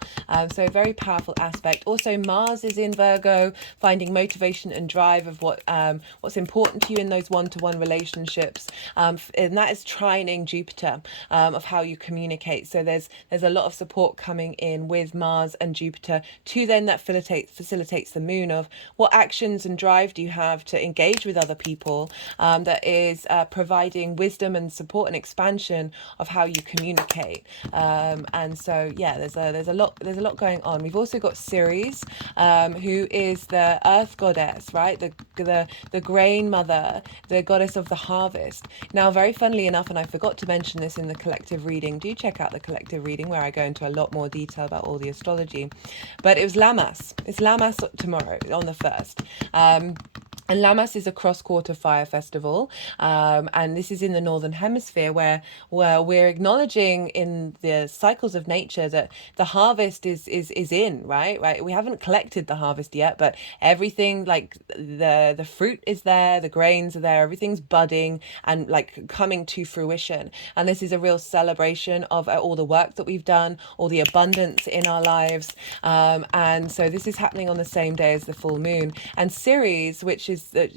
So a very powerful aspect. Also, Mars is in Virgo, finding motivation and drive of what's important to you in those one-to-one relationships, and that is trining Jupiter, of how you communicate. So there's a lot of support coming in with Mars and Jupiter to then that facilitates the moon of what actions and drive do you have to engage with other people, that is providing wisdom and support and expansion of how you communicate. And so yeah, there's a lot going on. We've also got Ceres, who is the earth goddess, right? The grain mother, the goddess of the harvest. Now, very funnily enough, and I forgot to mention this in the collective reading, do check out the collective reading where I go into a lot more detail about all the astrology, but it was Lammas. It's Lammas tomorrow on the 1st. And Lammas is a cross-quarter fire festival, and this is in the Northern Hemisphere, where we're acknowledging in the cycles of nature that the harvest is in, right? We haven't collected the harvest yet, but everything, like the fruit is there, the grains are there, everything's budding and like coming to fruition. And this is a real celebration of all the work that we've done, all the abundance in our lives, and so this is happening on the same day as the full moon. And Ceres, which is the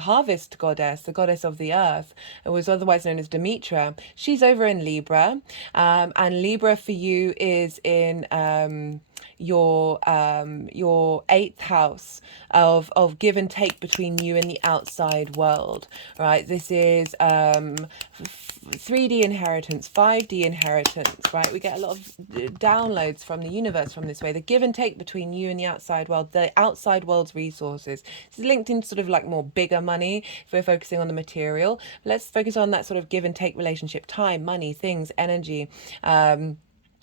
harvest goddess, the goddess of the earth, it was otherwise known as Demetra. She's over in Libra, and Libra for you is in your 8th house of give and take between you and the outside world, right? This is 3D inheritance, 5D inheritance, right? We get a lot of downloads from the universe from this way. The give and take between you and the outside world, the outside world's resources. This is linked in sort of like more bigger money if we're focusing on the material. Let's focus on that sort of give and take relationship, time, money, things, energy,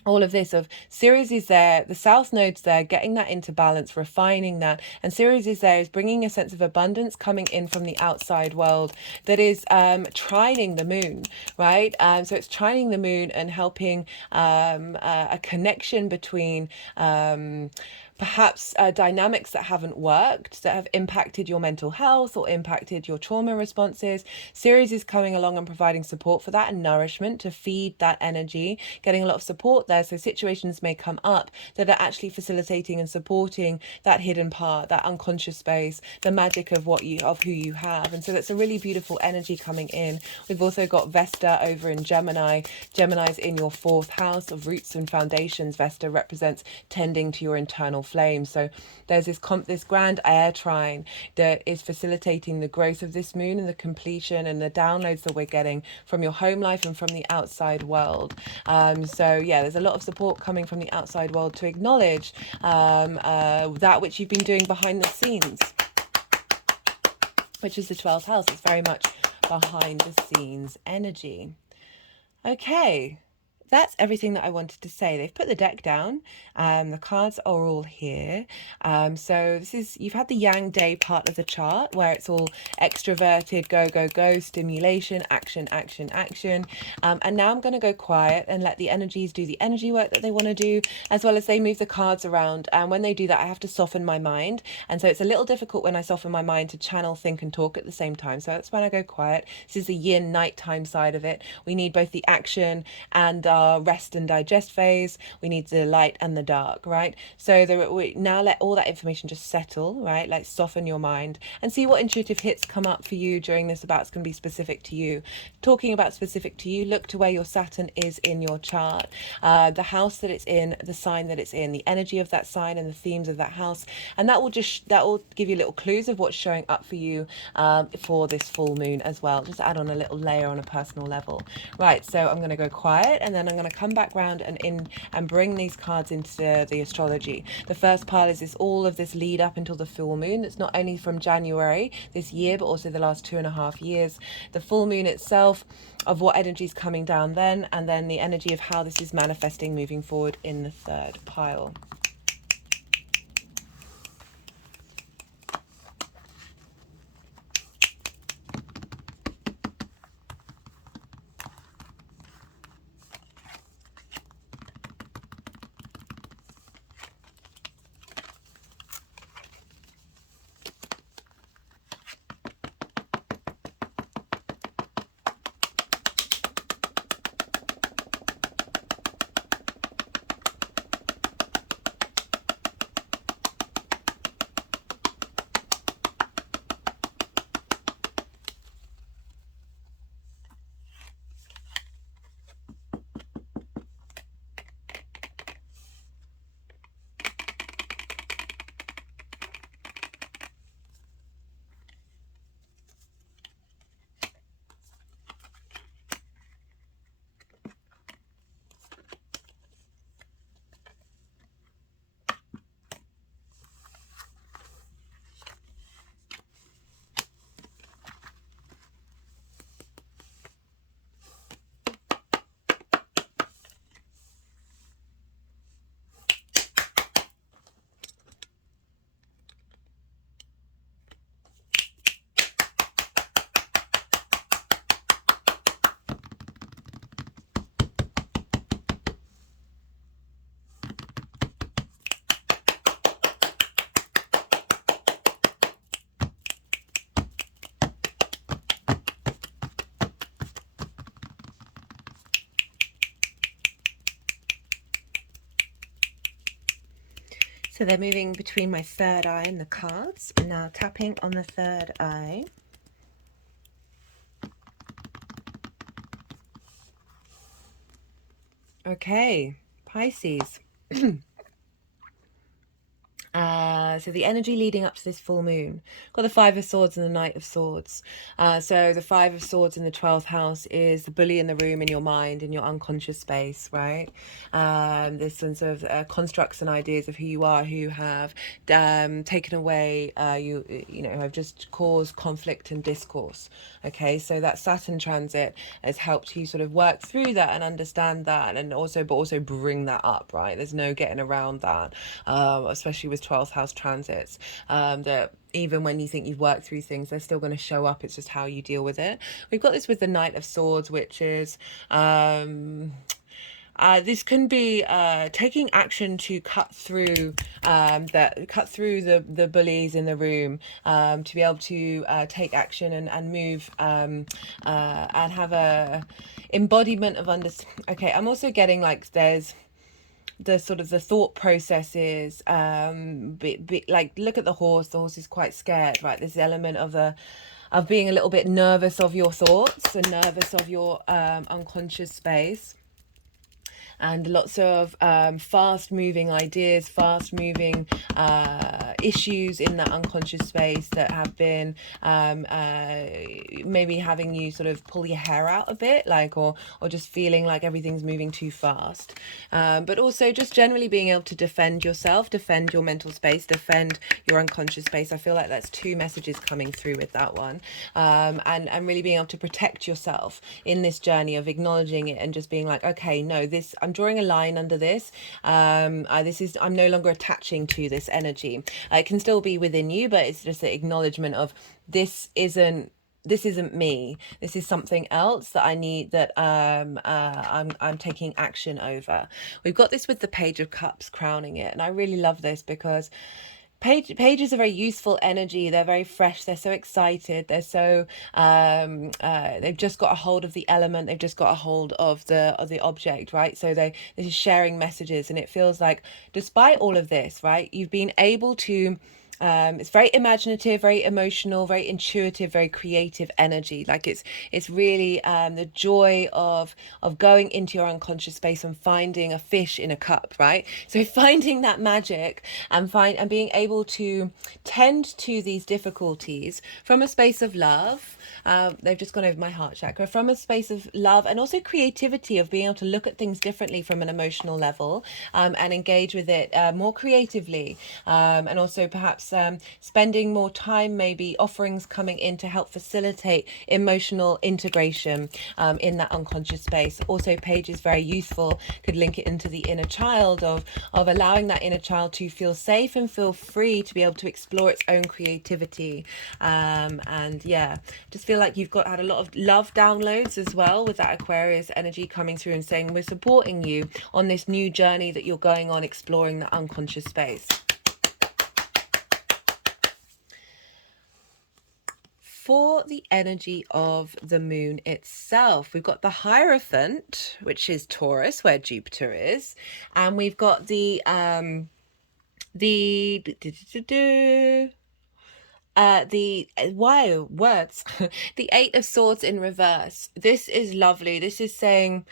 all of this. Of Ceres is there, the south node's there, getting that into balance, refining that, and Ceres is there, is bringing a sense of abundance coming in from the outside world that is trining the moon, right? So it's trining the moon and helping a connection between perhaps dynamics that haven't worked, that have impacted your mental health or impacted your trauma responses. Ceres is coming along and providing support for that and nourishment to feed that energy, getting a lot of support there. So situations may come up that are actually facilitating and supporting that hidden part, that unconscious space, the magic of who you have. And so that's a really beautiful energy coming in. We've also got Vesta over in Gemini. Gemini's in your 4th house of roots and foundations. Vesta represents tending to your internal flame. So there's this grand air trine that is facilitating the growth of this moon and the completion and the downloads that we're getting from your home life and from the outside world. So yeah, there's a lot of support coming from the outside world to acknowledge that which you've been doing behind the scenes, which is the 12th house. It's very much behind the scenes energy. Okay. that's everything that I wanted to say. They've put the deck down. The cards are all here. So this is, you've had the Yang Day part of the chart where it's all extroverted, go, go, go, stimulation, action, action, action. And now I'm going to go quiet and let the energies do the energy work that they want to do, as well as they move the cards around. And when they do that, I have to soften my mind. And so it's a little difficult when I soften my mind to channel, think and talk at the same time. So that's when I go quiet. This is the yin nighttime side of it. We need both the action and our rest and digest phase. We need the light and the dark, right? So we now let all that information just settle, right? Like soften your mind and see what intuitive hits come up for you during this. About it's going to be specific to you. Talking about specific to you, look to where your Saturn is in your chart, the house that it's in, the sign that it's in, the energy of that sign and the themes of that house, and that will give you little clues of what's showing up for you for this full moon as well. Just add on a little layer on a personal level. Right, so I'm going to go quiet and then I'm going to come back round and bring these cards into the astrology. The first part is all of this lead up until the full moon. That's not only from January this year, but also the last 2.5 years. The full moon itself, of what energy is coming down then, and then the energy of how this is manifesting moving forward in the third pile. So they're moving between my third eye and the cards. I'm now tapping on the third eye. Okay, Pisces. So the energy leading up to this full moon, got the Five of Swords and the Knight of Swords. So the Five of Swords in the 12th house is the bully in the room, in your mind, in your unconscious space, right? This sense of constructs and ideas of who you are, who have taken away, have just caused conflict and discourse. Okay, so that Saturn transit has helped you sort of work through that and understand that, and also bring that up, right? There's no getting around that, especially with 12th house transits, that even when you think you've worked through things, they're still going to show up. It's just how you deal with it. We've got this with the Knight of Swords, which is this can be taking action to cut through the bullies in the room, to be able to take action and move and have a embodiment of okay, I'm also getting like there's the sort of the thought processes, like look at the horse is quite scared, right? This element of being a little bit nervous of your thoughts and nervous of your unconscious space. and lots of fast moving ideas, fast moving issues in that unconscious space that have been maybe having you sort of pull your hair out a bit, like, or just feeling like everything's moving too fast. But also just generally being able to defend yourself, defend your mental space, defend your unconscious space. I feel like that's two messages coming through with that one. And really being able to protect yourself in this journey of acknowledging it and just being like, okay, no, this, I'm drawing a line under this. I'm no longer attaching to this energy. It can still be within you, but it's just the acknowledgement of this isn't me. This is something else that I need, that I'm taking action over. We've got this with the Page of Cups crowning it, and I really love this because pages are very useful energy. They're very fresh. They're so excited. They're so they've just got a hold of the element. They've just got a hold of the object, right? So this is sharing messages, and it feels like despite all of this, right, you've been able to it's very imaginative, very emotional, very intuitive, very creative energy. Like it's really the joy of going into your unconscious space and finding a fish in a cup, right? So finding that magic and being able to tend to these difficulties from a space of love. They've just gone over my heart chakra, from a space of love and also creativity, of being able to look at things differently from an emotional level, and engage with it more creatively, and also perhaps spending more time, maybe offerings coming in to help facilitate emotional integration in that unconscious space. Also, Page is very useful, could link it into the inner child, of allowing that inner child to feel safe and feel free to be able to explore its own creativity. And yeah, just feel like you've had a lot of love downloads as well with that Aquarius energy coming through and saying, we're supporting you on this new journey that you're going on, exploring the unconscious space. For the energy of the moon itself, we've got the Hierophant, which is Taurus, where Jupiter is, and we've got the the Eight of Swords in reverse. This is lovely. This is saying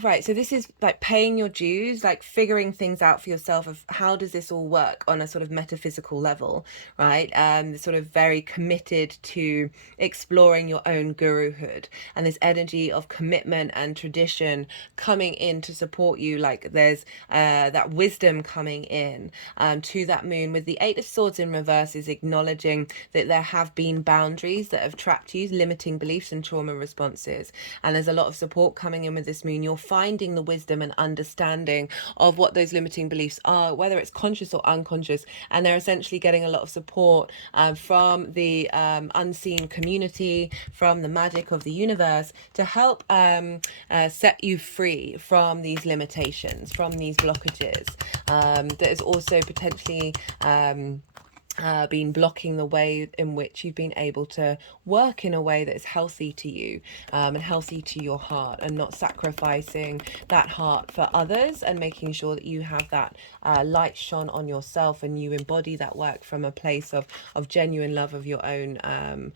right, so this is like paying your dues, like figuring things out for yourself of how does this all work on a sort of metaphysical level, right? Sort of very committed to exploring your own guruhood, and this energy of commitment and tradition coming in to support you. Like there's that wisdom coming in to that moon. With the Eight of Swords in reverse is acknowledging that there have been boundaries that have trapped you, limiting beliefs and trauma responses, and there's a lot of support coming in with this moon. You're finding the wisdom and understanding of what those limiting beliefs are, whether it's conscious or unconscious, and they're essentially getting a lot of support from the unseen community, from the magic of the universe, to help set you free from these limitations, from these blockages that is also potentially been blocking the way in which you've been able to work in a way that is healthy to you, and healthy to your heart, and not sacrificing that heart for others, and making sure that you have that light shone on yourself, and you embody that work from a place of genuine love of your own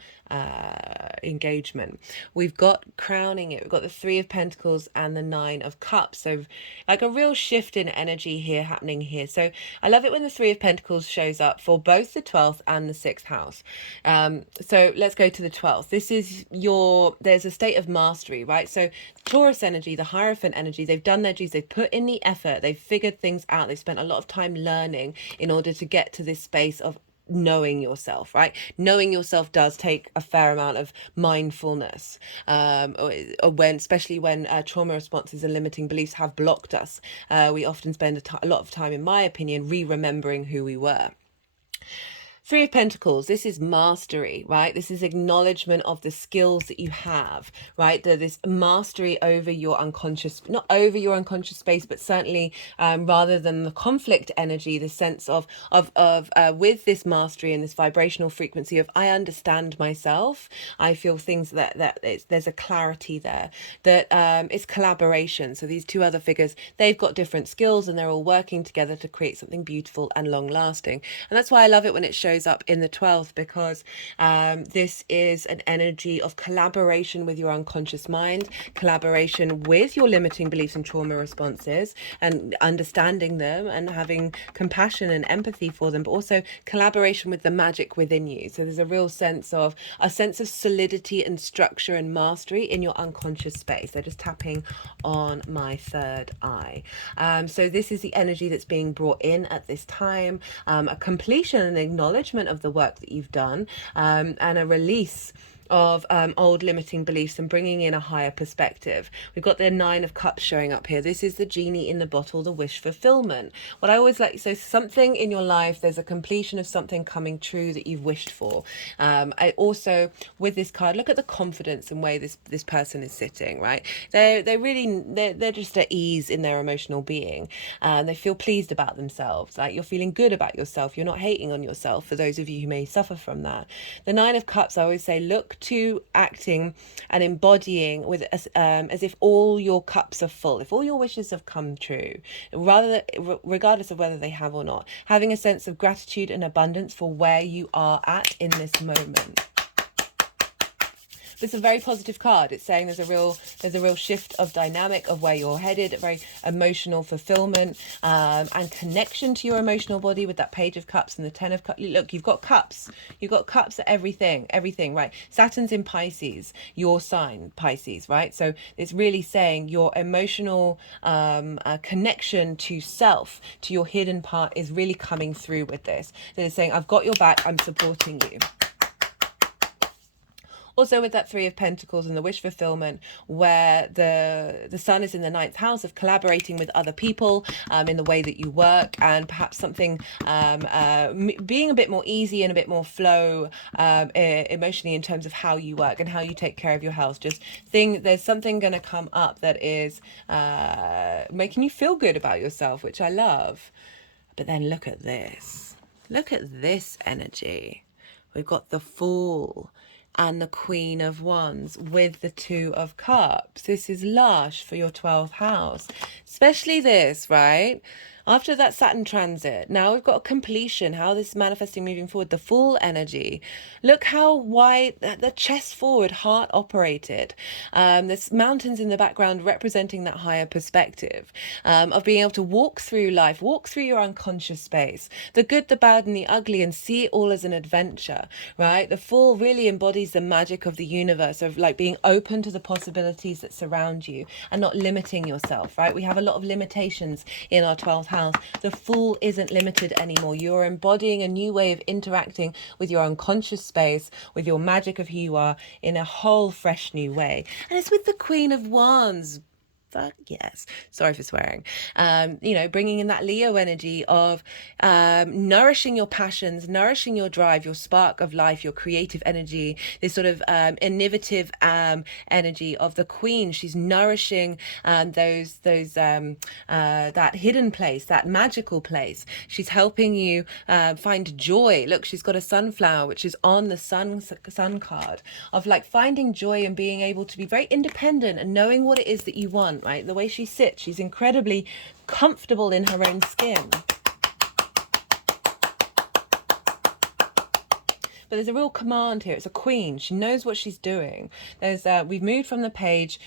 engagement. We've got crowning it, we've got the Three of Pentacles and the Nine of Cups. So like a real shift in energy here happening here. So I love it when the Three of Pentacles shows up for both the 12th and the 6th house. So let's go to the 12th. This is there's a state of mastery, right? So Taurus energy, the Hierophant energy, they've done their dues, they've put in the effort, they've figured things out, they've spent a lot of time learning in order to get to this space of knowing yourself, right? Knowing yourself does take a fair amount of mindfulness, especially when trauma responses and limiting beliefs have blocked us. We often spend a lot of time, in my opinion, remembering who we were. Three of Pentacles, this is mastery, right? This is acknowledgement of the skills that you have, right? This mastery over your unconscious, not over your unconscious space, but certainly rather than the conflict energy, the sense of with this mastery and this vibrational frequency of I understand myself, I feel things that there's a clarity there, that it's collaboration. So these two other figures, they've got different skills and they're all working together to create something beautiful and long lasting. And that's why I love it when it shows shows up in the 12th because this is an energy of collaboration with your unconscious mind, collaboration with your limiting beliefs and trauma responses, and understanding them and having compassion and empathy for them, but also collaboration with the magic within you. So there's a real sense of solidity and structure and mastery in your unconscious space. They're just tapping on my third eye. So this is the energy that's being brought in at this time, a completion and acknowledgement of the work that you've done, and a release of old limiting beliefs and bringing in a higher perspective. We've got the 9 of Cups showing up here. This is the genie in the bottle, the wish fulfillment. What I always like, so something in your life, there's a completion of something coming true that you've wished for. I also, with this card, look at the confidence and way this person is sitting, right? They're just at ease in their emotional being. They feel pleased about themselves. Like, you're feeling good about yourself. You're not hating on yourself, for those of you who may suffer from that. The 9 of Cups, I always say, look to acting and embodying with as if all your cups are full, if all your wishes have come true, regardless of whether they have or not, having a sense of gratitude and abundance for where you are at in this moment. It's a very positive card. It's saying there's a real shift of dynamic of where you're headed, a very emotional fulfillment, and connection to your emotional body with that Page of Cups and the 10 of Cups. Look, you've got cups at everything, right? Saturn's in Pisces, your sign, Pisces, right? So it's really saying your emotional connection to self, to your hidden part, is really coming through with this. That is saying, I've got your back, I'm supporting you. Also with that 3 of Pentacles and the wish fulfillment, where the sun is in the 9th house of collaborating with other people in the way that you work, and perhaps something being a bit more easy and a bit more flow emotionally in terms of how you work and how you take care of your health. There's something going to come up that is making you feel good about yourself, which I love. But then look at this. Look at this energy. We've got the Fool and the Queen of Wands with the 2 of Cups. This is lush for your 12th house. Especially this, right? After that Saturn transit, now we've got a completion, how this is manifesting moving forward, the Fool energy. Look how wide the chest forward, heart operated. There's mountains in the background representing that higher perspective of being able to walk through life, walk through your unconscious space, the good, the bad, and the ugly, and see it all as an adventure, right? The Fool really embodies the magic of the universe, of like being open to the possibilities that surround you and not limiting yourself, right? We have a lot of limitations in our 12th house. The Fool isn't limited anymore. You're embodying a new way of interacting with your unconscious space, with your magic of who you are, in a whole fresh new way. And it's with the Queen of Wands. Fuck yes. Sorry for swearing. Bringing in that Leo energy of nourishing your passions, nourishing your drive, your spark of life, your creative energy, this sort of innovative energy of the Queen. She's nourishing that hidden place, that magical place. She's helping you find joy. Look, she's got a sunflower, which is on the sun card, of like finding joy and being able to be very independent and knowing what it is that you want. Right, the way she sits, she's incredibly comfortable in her own skin. But there's a real command here. It's a queen. She knows what she's doing. We've moved from the Page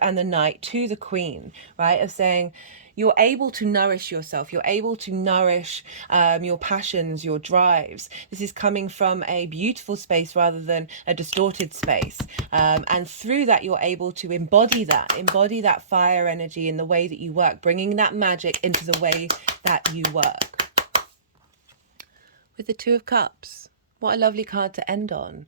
and the Knight to the Queen, right? Of saying, you're able to nourish yourself. You're able to nourish your passions, your drives. This is coming from a beautiful space rather than a distorted space. And through that, you're able to embody that fire energy in the way that you work, bringing that magic into the way that you work. With the 2 of Cups, what a lovely card to end on.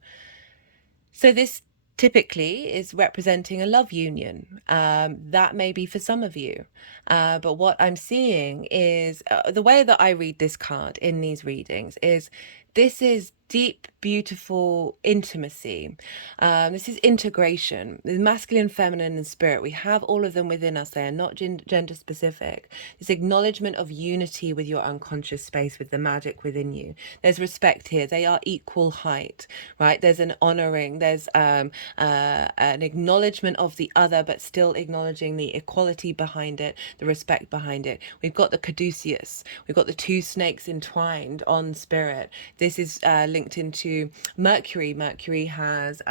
So this typically is representing a love union. That may be for some of you. But what I'm seeing is the way that I read this card in these readings is this is deep, beautiful intimacy. This is integration. The masculine, feminine, and spirit. We have all of them within us. They are not gender specific. This acknowledgement of unity with your unconscious space, with the magic within you. There's respect here. They are equal height, right? There's an honoring. There's an acknowledgement of the other, but still acknowledging the equality behind it, the respect behind it. We've got the caduceus. We've got the two snakes entwined on spirit. This is linked into Mercury. Mercury has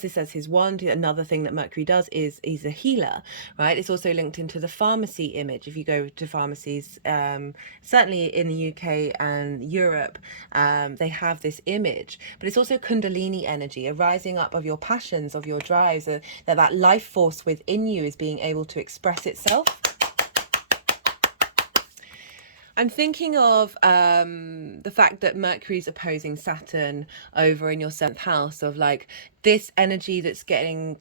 this as his wand. Another thing that Mercury does is he's a healer, right? It's also linked into the pharmacy image. If you go to pharmacies, certainly in the UK and Europe, they have this image. But it's also Kundalini energy, a rising up of your passions, of your drives, that life force within you is being able to express itself. I'm thinking of the fact that Mercury's opposing Saturn over in your 7th house, of like this energy that's getting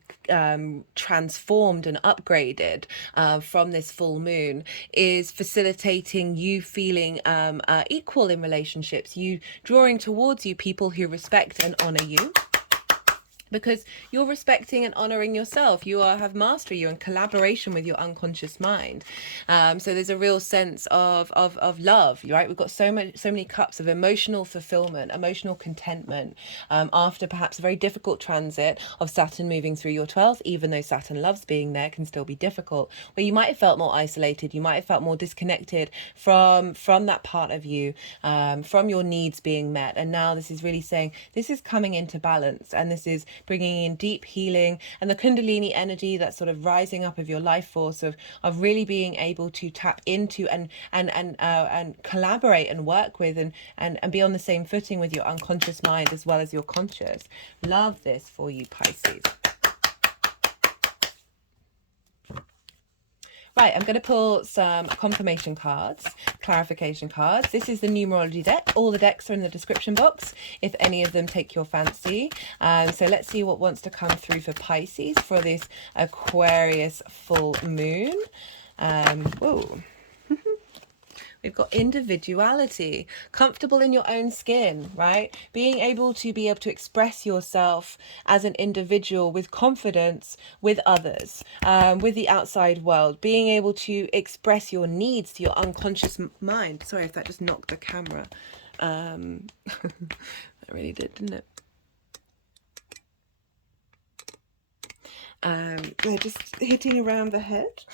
transformed and upgraded from this full moon is facilitating you feeling equal in relationships, you drawing towards you people who respect and honor you, because you're respecting and honoring yourself. You have mastery, you're in collaboration with your unconscious mind. So there's a real sense of love, right? We've got so many cups of emotional fulfillment, emotional contentment, after perhaps a very difficult transit of Saturn moving through your 12th. Even though Saturn loves being there, can still be difficult, where you might have felt more isolated, you might have felt more disconnected from that part of you, from your needs being met. And now this is really saying this is coming into balance, and this is bringing in deep healing and the Kundalini energy, that sort of rising up of your life force, of really being able to tap into and collaborate and work with and be on the same footing with your unconscious mind as well as your conscious. Love this for you, Pisces. Right, I'm going to pull some confirmation cards, clarification cards. This is the numerology deck. All the decks are in the description box if any of them take your fancy. So let's see what wants to come through for Pisces for this Aquarius full moon. Whoa. We've got individuality, comfortable in your own skin, right? Being able to express yourself as an individual with confidence with others, with the outside world, being able to express your needs to your unconscious mind. Sorry if that just knocked the camera. That really did, didn't it? They're just hitting around the head.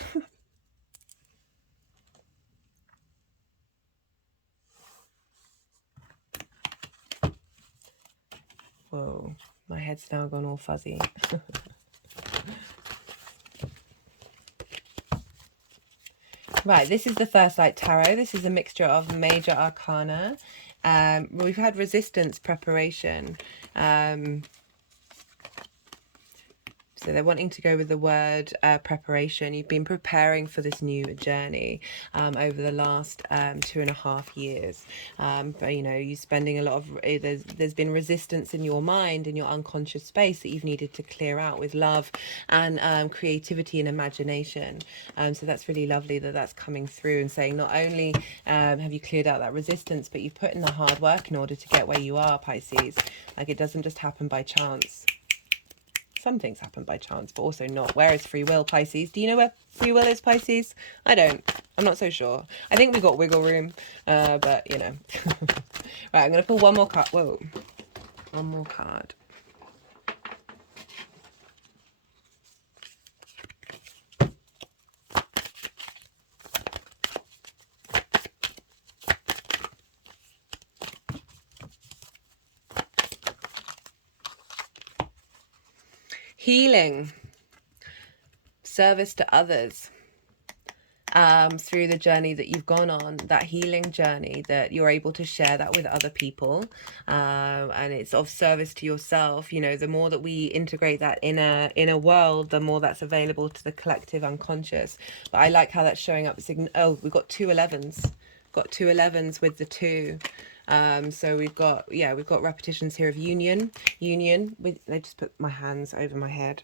Whoa, my head's now gone all fuzzy. Right, this is the First Light Tarot. This is a mixture of major arcana. We've had resistance, preparation. So they're wanting to go with the word preparation. You've been preparing for this new journey over the last 2.5 years. But, you know, you're spending a lot of, there's been resistance in your mind, in your unconscious space, that you've needed to clear out with love and creativity and imagination. So that's really lovely that that's coming through and saying not only have you cleared out that resistance, but you've put in the hard work in order to get where you are, Pisces. Like, it doesn't just happen by chance. Some things happen by chance, but also not. Where is free will, Pisces? Do you know where free will is, Pisces? I don't. I'm not so sure. I think we got wiggle room, but, you know. Right, I'm going to pull one more card. Whoa. One more card. Healing, service to others, through the journey that you've gone on, that healing journey, that you're able to share that with other people, and it's of service to yourself. You know, the more that we integrate that in a world, the more that's available to the collective unconscious. But I like how that's showing up. Oh, we've got 2 11s. Got 2 11s with the 2. So we've got repetitions here of union with, I just put my hands over my head,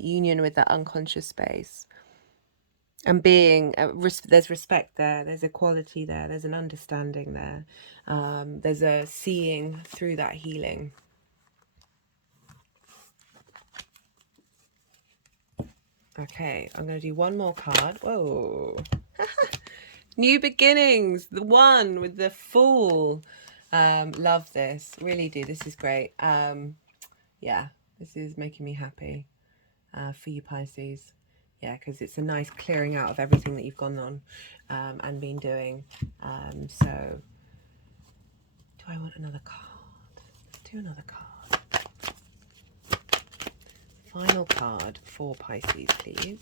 union with that unconscious space, And being, there's respect there, there's equality there, there's an understanding there, there's a seeing through that healing. Okay, I'm going to do one more card. Whoa. New beginnings, the one with the Fool. Love this, really do. This is great. Yeah, this is making me happy for you Pisces. Yeah, because it's a nice clearing out of everything that you've gone on and been doing. So, do I want another card? Let's do another card. Final card for Pisces, please.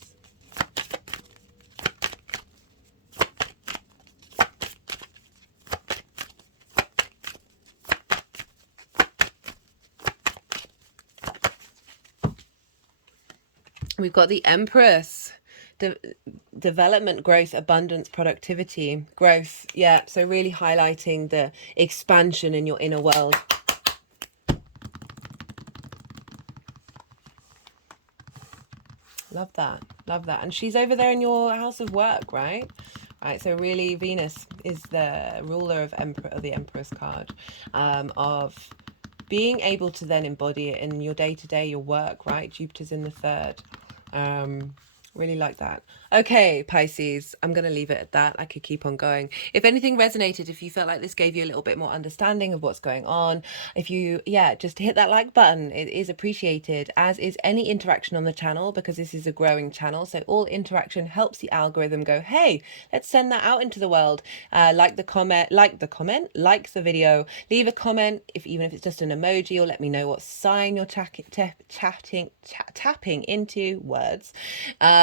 We've got the Empress. Development, growth, abundance, productivity, growth. Yeah, so really highlighting the expansion in your inner world. Love that. Love that. And she's over there in your house of work, right? Right, so really Venus is the ruler of the Empress card, of being able to then embody it in your day-to-day, your work, right? Jupiter's in the third. Really like that. Okay, Pisces, I'm going to leave it at that. I could keep on going. If anything resonated, if you felt like this gave you a little bit more understanding of what's going on, if you, just hit that like button. It is appreciated, as is any interaction on the channel, because this is a growing channel. So all interaction helps the algorithm go, hey, let's send that out into the world. Like the the video, leave a comment, even if it's just an emoji, or let me know what sign you're tapping into words.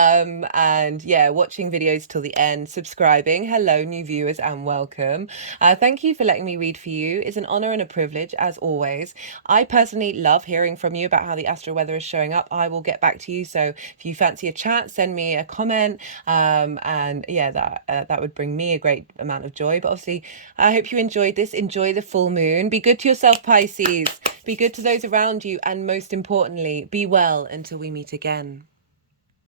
And yeah, watching videos till the end, subscribing. Hello, new viewers, and welcome. Thank you for letting me read for you. It's an honor and a privilege, as always. I personally love hearing from you about how the astro weather is showing up. I will get back to you. So if you fancy a chat, send me a comment. And yeah, that would bring me a great amount of joy. But obviously, I hope you enjoyed this. Enjoy the full moon. Be good to yourself, Pisces. Be good to those around you. And most importantly, be well until we meet again.